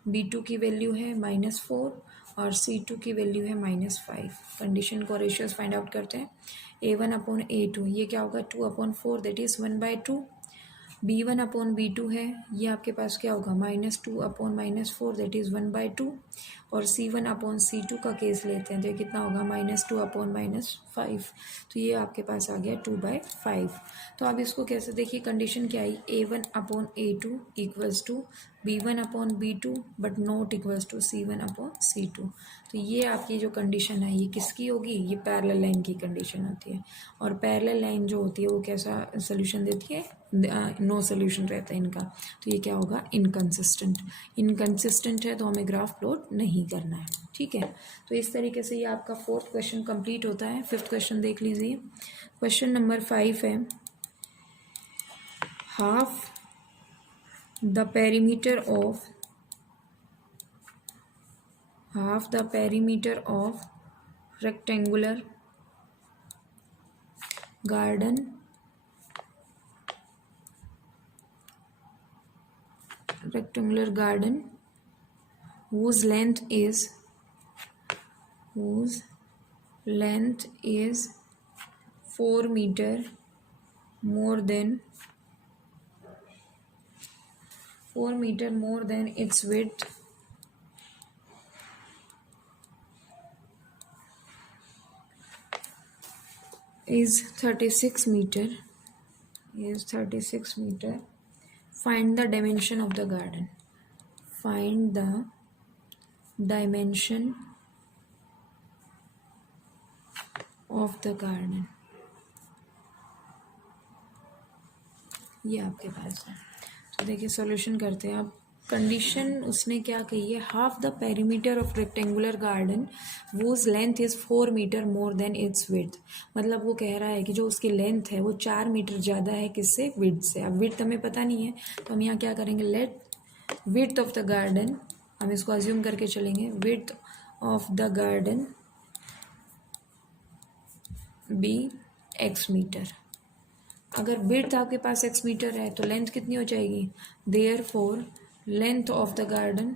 b2 की वैल्यू है -4 और c2 की वैल्यू है -5। कंडीशन को रेशियोज फाइंड आउट करते हैं। a1 अपॉन a2 ये क्या होगा, 2/4 that is 1/2। b1 upon b2 है, ये आपके पास क्या होगा, -2 अपॉन -4 दैट इज़ 1/2, और c1 अपॉन c2 का केस लेते हैं तो ये कितना होगा, -2 अपॉन -5, तो ये आपके पास आ गया 2/5। तो आप इसको कैसे देखिए, कंडीशन क्या आई, a1 upon a2 equals to b1 upon b2 but not equals to c1 upon c2। तो ये आपकी जो कंडीशन है ये किसकी होगी, ये पैरेलल लाइन की कंडीशन होती है, और पैरेलल लाइन जो होती है वो कैसा सोल्यूशन देती है, नो सोल्यूशन रहता है इनका, तो ये क्या होगा, इनकंसिस्टेंट। इनकंसिस्टेंट है तो हमें ग्राफ प्लॉट नहीं करना है, ठीक है। तो इस तरीके से ये आपका 4th क्वेश्चन कंप्लीट होता है। 5th क्वेश्चन देख लीजिए। क्वेश्चन नंबर 5 है, half the perimeter of rectangular garden whose length is 4 meter more than its width is 36 meter. Find the dimension of the garden. Find the dimension of the garden. ये आपके पास है। तो देखिए solution करते हैं। आप condition उसने क्या कही है, half the perimeter of rectangular garden whose length is 4 metre more than its width. मतलब वो कह रहा है कि जो उसकी लेंथ है वो 4 मीटर ज़्यादा है किससे, विड्थ से। अब विड्थ हमें पता नहीं है तो हम यहाँ क्या करेंगे, let width of the garden, हम इसको अज्यूम करके चलेंगे, width of the garden be x metre. अगर विड्थ आपके पास x मीटर है तो लेंथ कितनी हो जाएगी, therefore length of the garden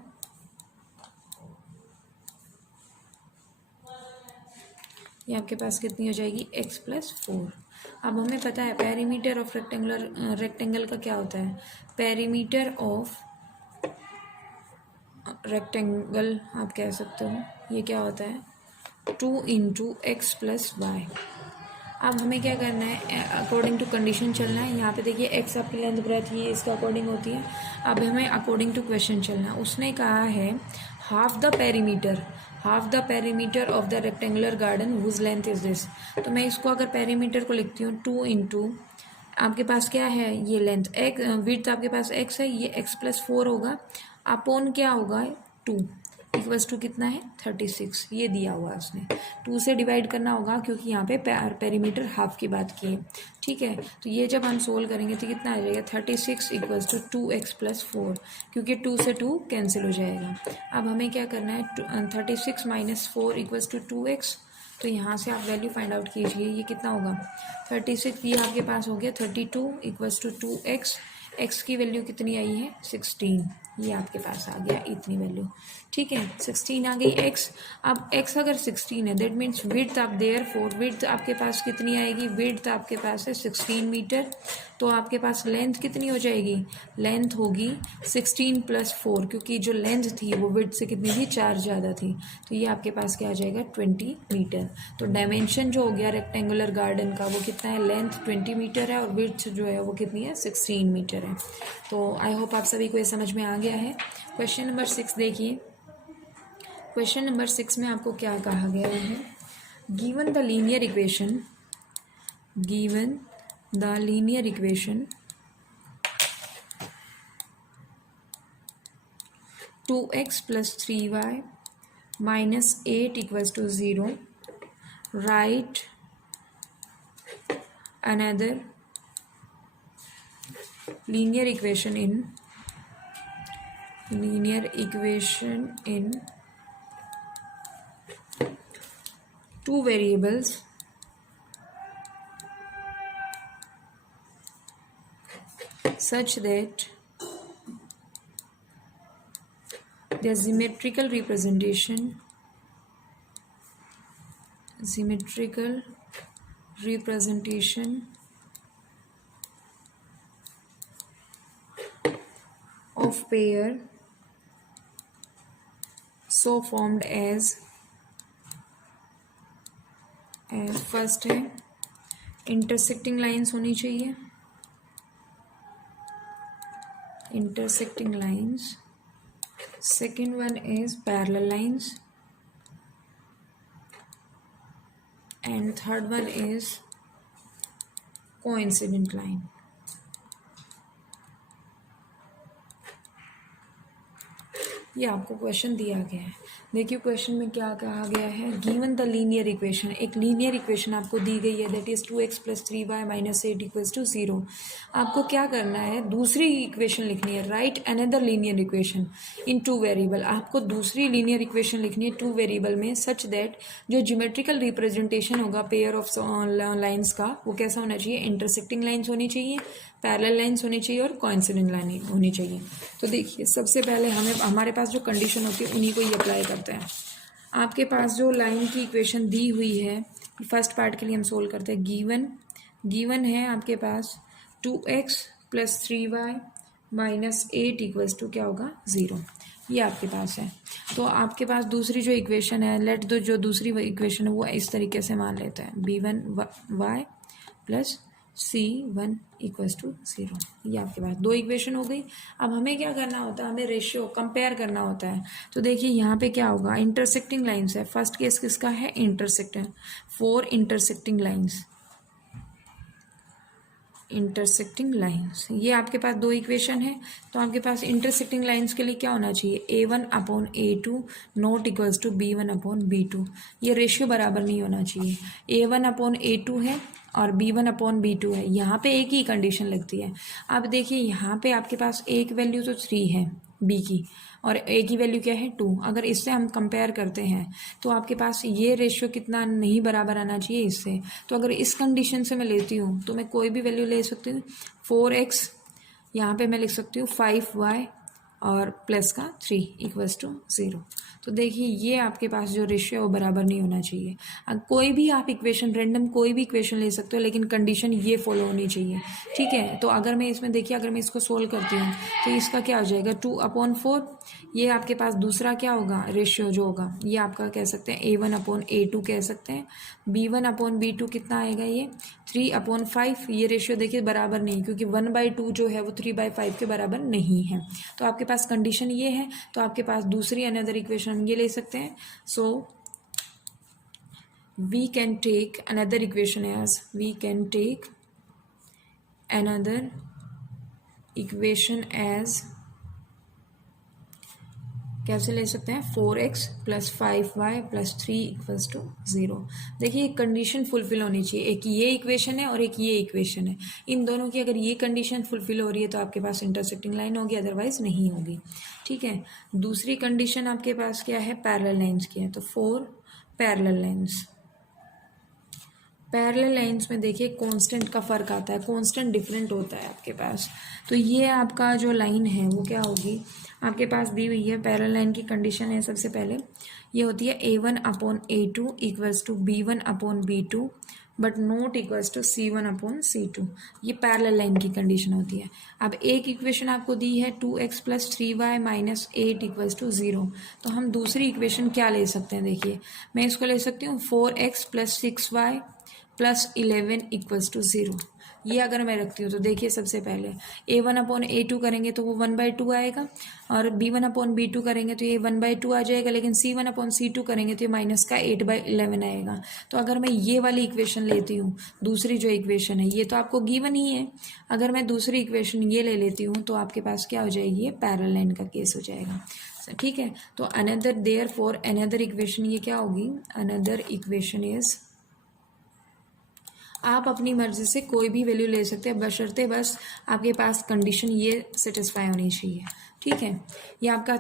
ये आपके पास कितनी हो जाएगी, x + 4। अब हमें पता है पेरीमीटर ऑफ रेक्टेंगल का क्या होता है, पेरीमीटर ऑफ रेक्टेंगल आप कह सकते हो, ये क्या होता है 2 × x + y। अब हमें क्या करना है, अकॉर्डिंग टू कंडीशन चलना है। यहाँ पे देखिए x आपकी लेंथ ब्रेथ ये इसका अकॉर्डिंग होती है। अब हमें अकॉर्डिंग टू क्वेश्चन चलना है। उसने कहा है half the perimeter of the rectangular garden whose length is this. तो मैं इसको अगर पेरीमीटर को लिखती हूँ 2 × आपके पास क्या है, ये लेंथ x, विड्थ आपके पास x है, ये x + 4 होगा, अपॉन क्या होगा 2 इक्वल्स टू कितना है 36, ये दिया हुआ है उसने। 2 से डिवाइड करना होगा क्योंकि यहाँ पे पेरीमीटर हाफ की बात की है, ठीक है। तो ये जब हम सोल्व करेंगे तो कितना आ जाएगा 36 इक्वल्स टू 2x + 4, क्योंकि 2 से 2 कैंसिल हो जाएगा। अब हमें क्या करना है, 36 - 4 इक्वल्स टू 2x। तो यहाँ से आप वैल्यू फाइंड आउट कीजिए, ये कितना होगा 36, ये आपके पास हो गया 32 इक्वल्स टू 2x। x की वैल्यू कितनी आई है 16, ये आपके पास आ गया इतनी वैल्यू, ठीक है 16 आ गई x। अब x अगर 16 है दैट मीन्स विड्थ आप देयरफॉर विड्थ आपके पास कितनी आएगी, विड्थ आपके पास है 16 मीटर। तो आपके पास लेंथ कितनी हो जाएगी, लेंथ होगी 16 + 4, क्योंकि जो लेंथ थी वो विड्थ से कितनी थी 4 ज़्यादा थी। तो ये आपके पास क्या आ जाएगा 20 मीटर। तो डायमेंशन जो हो गया रेक्टेंगुलर गार्डन का वो कितना है, लेंथ 20 मीटर है और विड्थ जो है वो कितनी है 16 मीटर है। तो आई होप आप सभी को ये समझ में आ गया है। क्वेश्चन नंबर 6 देखिए। क्वेश्चन नंबर 6 में आपको क्या कहा गया है, given the linear equation 2x + 3y - 8 = 0, write another linear equation in two variables such that their symmetrical representation of pair so formed as first है इंटरसेक्टिंग लाइंस होनी चाहिए, intersecting lines. Second one is parallel lines and third one is coincident line. ये आपको question दिया गया है. देखिए question में क्या कहा गया है. गिवन द लीनियर इक्वेशन, एक लीनियर इक्वेशन आपको दी गई है दैट इज 2x + 3y - 8 = 0. आपको क्या करना है, दूसरी इक्वेशन लिखनी है. Right another linear equation in two variable. आपको दूसरी लीनियर इक्वेशन लिखनी है टू वेरिएबल में सच दैट जो ज्योमेट्रिकल रिप्रेजेंटेशन होगा पेयर ऑफ लाइंस का वो कैसा होना चाहिए, इंटरसेक्टिंग लाइंस होनी चाहिए, पैरेलल लाइंस होनी चाहिए और कोइंसिडेंट लाइन होनी चाहिए. तो देखिए सबसे पहले हमारे पास जो कंडीशन होती है उन्हीं को ही अप्लाई करते हैं. आपके पास जो लाइन की इक्वेशन दी हुई है फर्स्ट पार्ट के लिए हम सोल्व करते हैं. गिवन है आपके पास 2x + 3y - 8 = क्या होगा 0. ये आपके पास है. तो आपके पास दूसरी जो इक्वेशन है लेट दो, जो दूसरी इक्वेशन है वो इस तरीके से मान लेते हैं b1y + c1 = 0. ये आपके पास दो इक्वेशन हो गई. अब हमें क्या करना होता है, हमें रेशियो कंपेयर करना होता है. तो देखिए यहाँ पे क्या होगा, इंटरसेक्टिंग लाइंस है. फर्स्ट केस किसका है, इंटरसेक्टिंग. 4 intersecting lines. ये आपके पास दो इक्वेशन है. तो आपके पास इंटरसेक्टिंग लाइंस के लिए क्या होना चाहिए, a1/a2 not equals to b1/b2. ये रेशियो बराबर नहीं होना चाहिए. a1/a2 है और b1/b2 है. यहाँ पे एक ही कंडीशन लगती है. अब देखिए यहाँ पे आपके पास एक वैल्यू तो 3 है b की और ए की वैल्यू क्या है 2. अगर इससे हम कंपेयर करते हैं तो आपके पास ये रेशियो कितना नहीं बराबर आना चाहिए इससे. तो अगर इस कंडीशन से मैं लेती हूँ तो मैं कोई भी वैल्यू ले सकती हूँ. 4x यहाँ पे मैं लिख सकती हूँ 5y और प्लस का 3 = 0. तो देखिए ये आपके पास जो रेशियो है वो बराबर नहीं होना चाहिए. कोई भी आप इक्वेशन रैंडम कोई भी इक्वेशन ले सकते हो लेकिन कंडीशन ये फॉलो होनी चाहिए. ठीक है. तो अगर मैं इसमें देखिए अगर मैं इसको सोल्व करती हूँ तो इसका क्या हो जाएगा 2/4. ये आपके पास दूसरा क्या होगा रेशियो जो होगा ये आपका कह सकते हैं a1/a2 कह सकते हैं. b1/b2 कितना आएगा ये 3/5. ये रेशियो देखिए बराबर नहीं क्योंकि 1/2 जो है वो 3/5 के बराबर नहीं है. तो आपके पास कंडीशन ये है. तो आपके पास दूसरी अनदर इक्वेशन ये ले सकते हैं. So we can take another equation as कैसे ले सकते हैं 4x + 5y + 3 = 0. देखिए कंडीशन फुलफिल होनी चाहिए. एक ये इक्वेशन है और एक ये इक्वेशन है. इन दोनों की अगर ये कंडीशन फुलफिल हो रही है तो आपके पास इंटरसेक्टिंग लाइन होगी, अदरवाइज नहीं होगी. ठीक है. दूसरी कंडीशन आपके पास क्या है, पैरेलल लाइंस की है. तो 4 पैरेलल लाइंस में देखिए कांस्टेंट का फ़र्क आता है, कांस्टेंट डिफरेंट होता है आपके पास. तो ये आपका जो लाइन है वो क्या होगी आपके पास दी हुई है. पैरेलल लाइन की कंडीशन है सबसे पहले ये होती है a1/a2 = b1/b2 but not equals to c1/c2. ये पैरेलल लाइन की कंडीशन होती है. अब एक इक्वेशन आपको दी है 2x + 3y - 8 = 0. तो हम दूसरी इक्वेशन क्या ले सकते हैं, देखिए मैं इसको ले सकती हूँ 4x + 6y + 11 = 0. ये अगर मैं रखती हूँ तो देखिए सबसे पहले a1/a2 करेंगे तो वो 1/2 आएगा और b1/b2 करेंगे तो ये 1/2 आ जाएगा. लेकिन c1/c2 करेंगे तो ये -8/11 आएगा. तो अगर मैं ये वाली इक्वेशन लेती हूँ दूसरी जो इक्वेशन है ये तो आपको गिवन ही है. अगर मैं दूसरी इक्वेशन ये ले लेती हूँ तो आपके पास क्या हो जाएगी, ये पैरेलल लाइन का केस हो जाएगा. ठीक है. तो अनदर इक्वेशन ये क्या होगी, अनदर इक्वेशन इज आप अपनी मर्जी से कोई भी वैल्यू ले सकते हैं, बशर्ते बस आपके पास कंडीशन ये सेटिस्फाई होनी चाहिए। ठीक है, ये आपका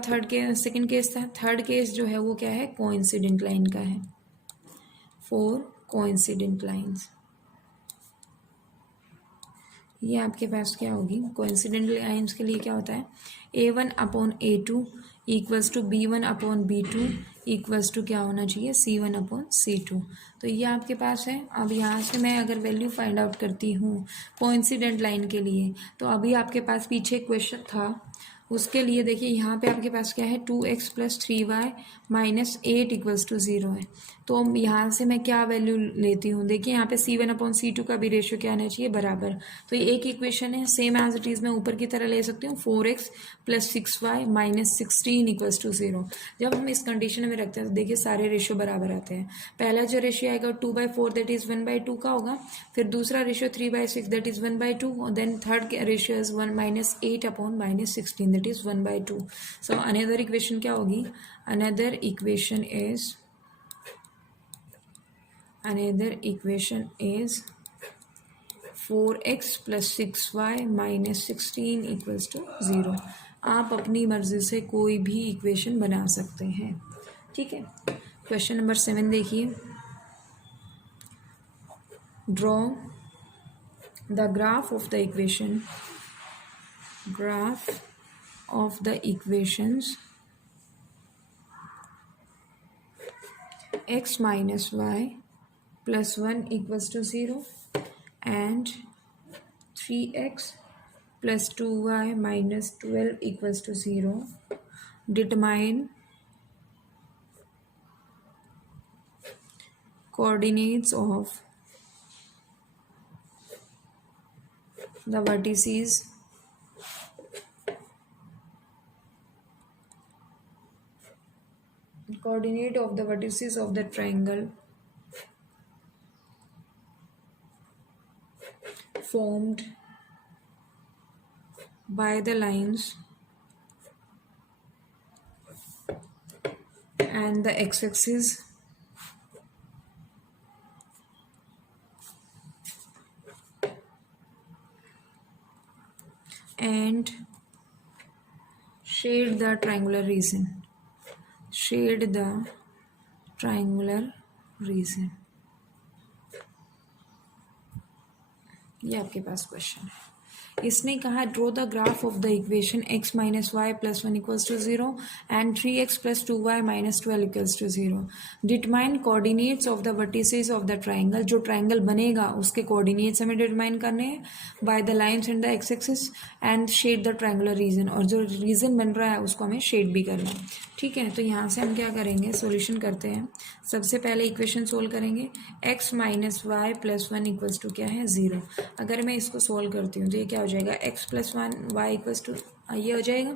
सेकंड केस था। थर्ड केस जो है वो क्या है, कोइंसिडेंट लाइन का है। 4 कोइंसिडेंट लाइंस, ये आपके पास क्या होगी, कोइंसिडेंट लाइंस के लिए क्या होता है, A1/A2 equals to B1/B2 equals to क्या होना चाहिए, C1/C2। तो ये आपके पास है। अब यहाँ से मैं अगर वैल्यू फाइंड आउट करती हूँ कोइंसिडेंट लाइन के लिए, तो अभी आपके पास पीछे क्वेश्चन था, उसके लिए देखिए यहाँ पे आपके पास क्या है, 2x + 3y - 8 इक्वल्स टू 0 है। तो यहाँ से मैं क्या वैल्यू लेती हूँ, देखिए यहाँ पे C1/C2 का भी रेशियो क्या आना चाहिए, बराबर। तो ये एक इक्वेशन है, सेम एज इट इज़ मैं ऊपर की तरह ले सकती हूँ, 4x + 6y - 16 इक्वल्स टू 0। जब हम इस कंडीशन में रखते हैं तो देखिए सारे रेशियो बराबर आते हैं। पहला जो रेशियो आएगा 2/4 दैट इज़ 1/2 का होगा, फिर दूसरा ratio 3/6 that is 1/2, then third ratio is 1 - 8/- 16 that is 1/2। So another equation क्या होगी, another equation is 4x + 6y - 16 equals to 0। आप अपनी मर्जी से कोई भी इक्वेशन बना सकते हैं। ठीक है, क्वेश्चन नंबर 7 देखिए, draw the graph of the equations x - y + 1 equals to 0 and 3x + 2y - 12 equals to 0. Determine coordinates of the vertices of the triangle formed by the lines and the x-axis and shade the triangular region. ये आपके पास question है। इसने कहा draw the graph of the equation x - y + 1 equals to 0 and 3x + 2y - 12 equals to 0। Determine coordinates of the vertices of the triangle, जो triangle बनेगा उसके coordinates हमें determine करने हैं by the lines and the x axis and shade the triangular region, और जो reason बन रहा है उसको हमें शेड भी करना है। ठीक है, तो यहाँ से हम क्या करेंगे, सॉल्यूशन करते हैं। सबसे पहले इक्वेशन सोल्व करेंगे, x - y + 1 इक्वल्स टू क्या है, 0। अगर मैं इसको सोल्व करती हूँ तो ये क्या हो जाएगा, x + 1 y इक्वल्स टू ये हो जाएगा।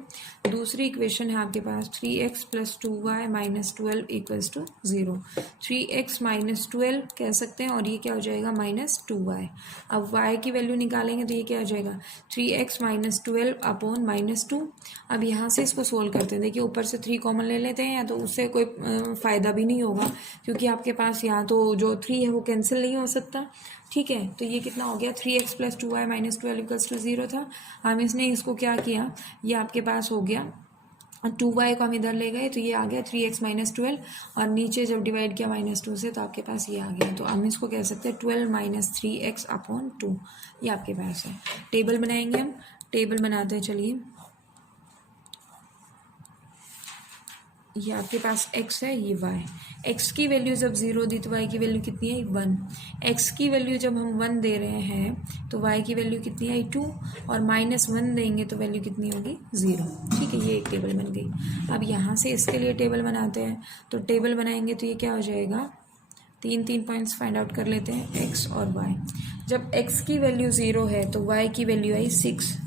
दूसरी इक्वेशन है आपके पास 3x + 2y - 12 equals to 0। 3x - 12 कह सकते हैं और ये क्या हो जाएगा, -2y। अब y की वैल्यू निकालेंगे तो ये क्या हो जाएगा, 3x - 12/- 2। अब यहाँ से इसको सोल्व करते हैं, देखिए ऊपर से 3 कॉमन ले लेते हैं, या तो उससे कोई फ़ायदा भी नहीं होगा क्योंकि आपके पास यहाँ तो जो 3 है वो कैंसिल नहीं हो सकता। ठीक है, तो ये कितना हो गया, 3x + 2y - 12 इक्वल्स टू 0 था। हम इसने इसको क्या किया, ये आपके पास हो गया 2y को हम इधर ले गए तो ये आ गया 3x - 12, और नीचे जब डिवाइड किया -2 से तो आपके पास ये आ गया। तो हम इसको कह सकते हैं 12 - 3x/2, ये आपके पास है। टेबल बनाएंगे हम, टेबल बनाते हैं, चलिए। ये आपके पास x है, ये y। x की वैल्यू जब 0 दी तो y की वैल्यू कितनी है, 1। x की वैल्यू जब हम 1 दे रहे हैं तो y की वैल्यू कितनी है, 2, और -1 देंगे तो वैल्यू कितनी होगी, 0। ठीक है, ये एक टेबल बन गई। अब यहाँ से इसके लिए टेबल बनाते हैं, तो टेबल बनाएंगे तो ये क्या हो जाएगा, 3 पॉइंट्स फाइंड आउट कर लेते हैं, x और y। जब x की वैल्यू 0 है तो y की वैल्यू आई 6,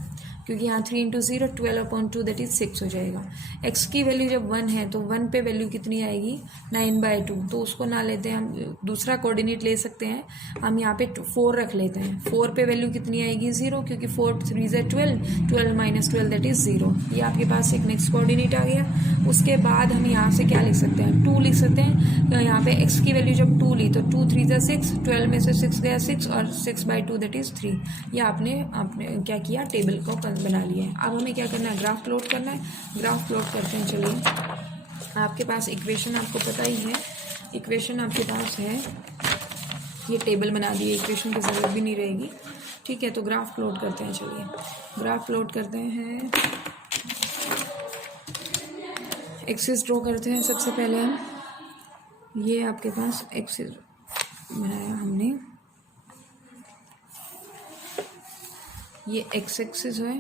क्योंकि यहाँ 3 इंटू 0 12/2 दैट इज 6 हो जाएगा। x की वैल्यू जब 1 है तो 1 पे वैल्यू कितनी आएगी 9/2, तो उसको ना लेते हैं हम, दूसरा कोऑर्डिनेट ले सकते हैं हम, यहाँ पे 4 रख लेते हैं। 4 पे वैल्यू कितनी आएगी 0, क्योंकि 4 3 ज़ा 12, 12 माइनस 12 दैट इज 0। ये आपके पास एक नेक्स्ट कोऑर्डिनेट आ गया। उसके बाद हम यहाँ से क्या लिख सकते हैं 2 लिख सकते हैं। तो यहाँ पे x की वैल्यू जब 2 ली तो 2 3 ज़ा 6, 12 में से 6 गया 6 और 6/2 दैट इज 3। ये आपने क्या किया टेबल को बना लिया है। अब हमें क्या करना है ग्राफ प्लॉट करना है। ग्राफ प्लॉट करते हैं। चलिए आपके पास इक्वेशन आपको पता ही है, इक्वेशन आपके पास है, ये टेबल बना दी है, इक्वेशन की ज़रूरत भी नहीं रहेगी। ठीक है, तो ग्राफ प्लॉट करते हैं। चलिए ग्राफ प्लॉट करते हैं, एक्सिस ड्रॉ करते हैं। सबसे पहले हम ये आपके पास एक्सिस बनाया हमने, ये एक्स एक्सिस है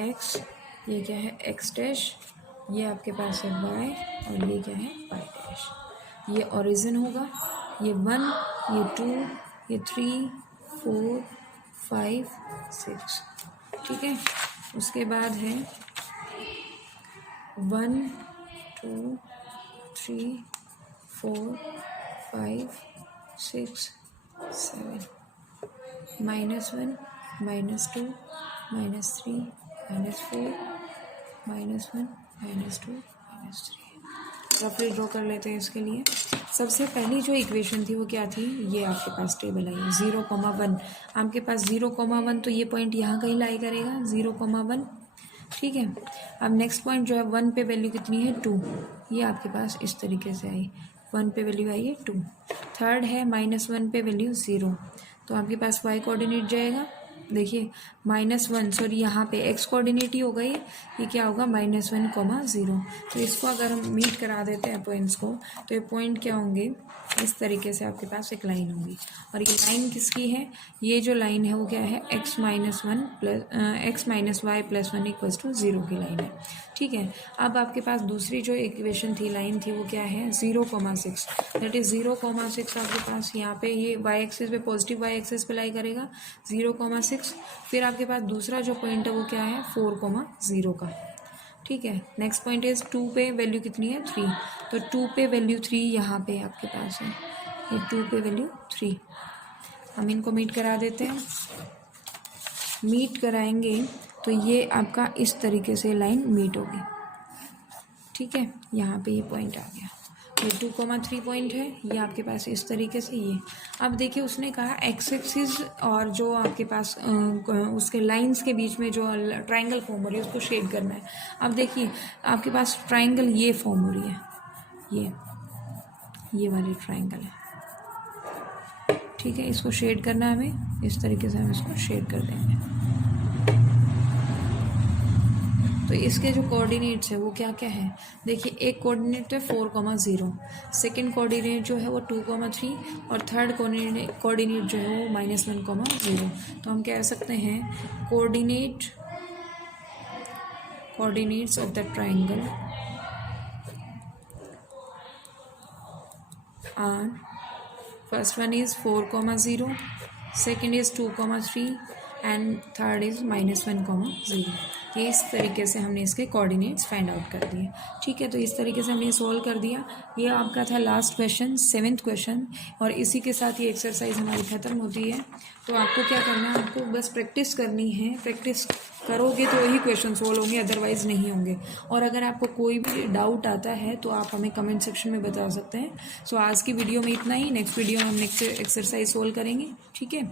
एक्स, ये क्या है एक्स डैश, ये आपके पास है वाई और ये क्या है वाई डैश। ये ओरिजिन होगा, ये 1, ये 2, ये 3, 4, 5, 6। ठीक है, उसके बाद है 1, 2, 3, 4, 5, 6, 7, -1, -2, -3, -4, -1, -2, -3। रफली ड्रॉ कर लेते हैं इसके लिए। सबसे पहली जो इक्वेशन थी वो क्या थी, ये आपके पास टेबल आई 0,1। आपके पास 0,1 तो ये पॉइंट यहाँ कहीं लाई करेगा 0,1। ठीक है, अब नेक्स्ट पॉइंट जो है 1 पे वैल्यू कितनी है 2, ये आपके पास इस तरीके से आई, 1 पे वैल्यू आई है 2। थर्ड है -1 पे वैल्यू 0, तो आपके पास y कोऑर्डिनेट जाएगा। देखिए -1 सॉरी यहाँ पे x कोऑर्डिनेट ही होगा, ये क्या होगा -1, 0। तो इसको अगर हम मीट करा देते हैं पॉइंट्स को, तो ये पॉइंट क्या होंगे इस तरीके से आपके पास एक लाइन होगी। और ये लाइन किसकी है, ये जो लाइन है वो क्या है x - y + 1 = 0 की लाइन है। ठीक है, अब आपके पास दूसरी जो इक्वेशन थी लाइन थी वो क्या है 0,6, दैट इज 0,6 आपके पास यहाँ पे ये y एक्सिस पे पॉजिटिव y एक्सिस पे लाई करेगा 0,6। फिर आपके पास दूसरा जो पॉइंट है वो क्या है 4,0 का। ठीक है, नेक्स्ट पॉइंट इज 2 पे वैल्यू कितनी है 3, तो 2 पे वैल्यू 3 यहाँ पे आपके पास है, ये 2 पे वैल्यू 3। हम इनको मीट करा देते हैं। मीट कराएंगे तो ये आपका इस तरीके से लाइन मीट होगी। ठीक है, यहाँ पे ये पॉइंट आ गया, ये 2,3 पॉइंट है, ये आपके पास इस तरीके से ये। अब देखिए उसने कहा एक्स एक्सिस और जो आपके पास उसके लाइंस के बीच में जो ट्रायंगल फॉर्म हो रही है उसको शेड करना है। अब देखिए आपके पास ट्रायंगल ये फॉर्म हो रही है, ये वाली ट्रायंगल है। ठीक है, इसको शेड करना है हमें, इस तरीके से हम इसको शेड कर देंगे। तो इसके जो कोऑर्डिनेट्स है वो क्या क्या है, देखिए एक कोऑर्डिनेट है 4,0, सेकंड कोऑर्डिनेट जो है वो 2,3 और थर्ड कोऑर्डिनेट जो है वो -1,0। तो हम कह सकते हैं coordinates of the triangle are, first one is 4,0, second is 2,3 and third is -1,0। ये इस तरीके से हमने इसके कोऑर्डिनेट्स फाइंड आउट कर दिए। ठीक है, तो इस तरीके से हमने सॉल्व कर दिया। ये आपका था लास्ट क्वेश्चन, 7th क्वेश्चन, और इसी के साथ ये एक्सरसाइज हमारी ख़त्म होती है। तो आपको क्या करना है, आपको बस प्रैक्टिस करनी है। प्रैक्टिस करोगे तो वही क्वेश्चन सॉल्व होंगे, अदरवाइज़ नहीं होंगे। और अगर आपको कोई भी डाउट आता है तो आप हमें कमेंट सेक्शन में बता सकते हैं। सो आज की वीडियो में इतना ही, नेक्स्ट वीडियो में हम नेक्स्ट एक्सरसाइज सॉल्व करेंगे। ठीक है,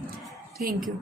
थैंक यू।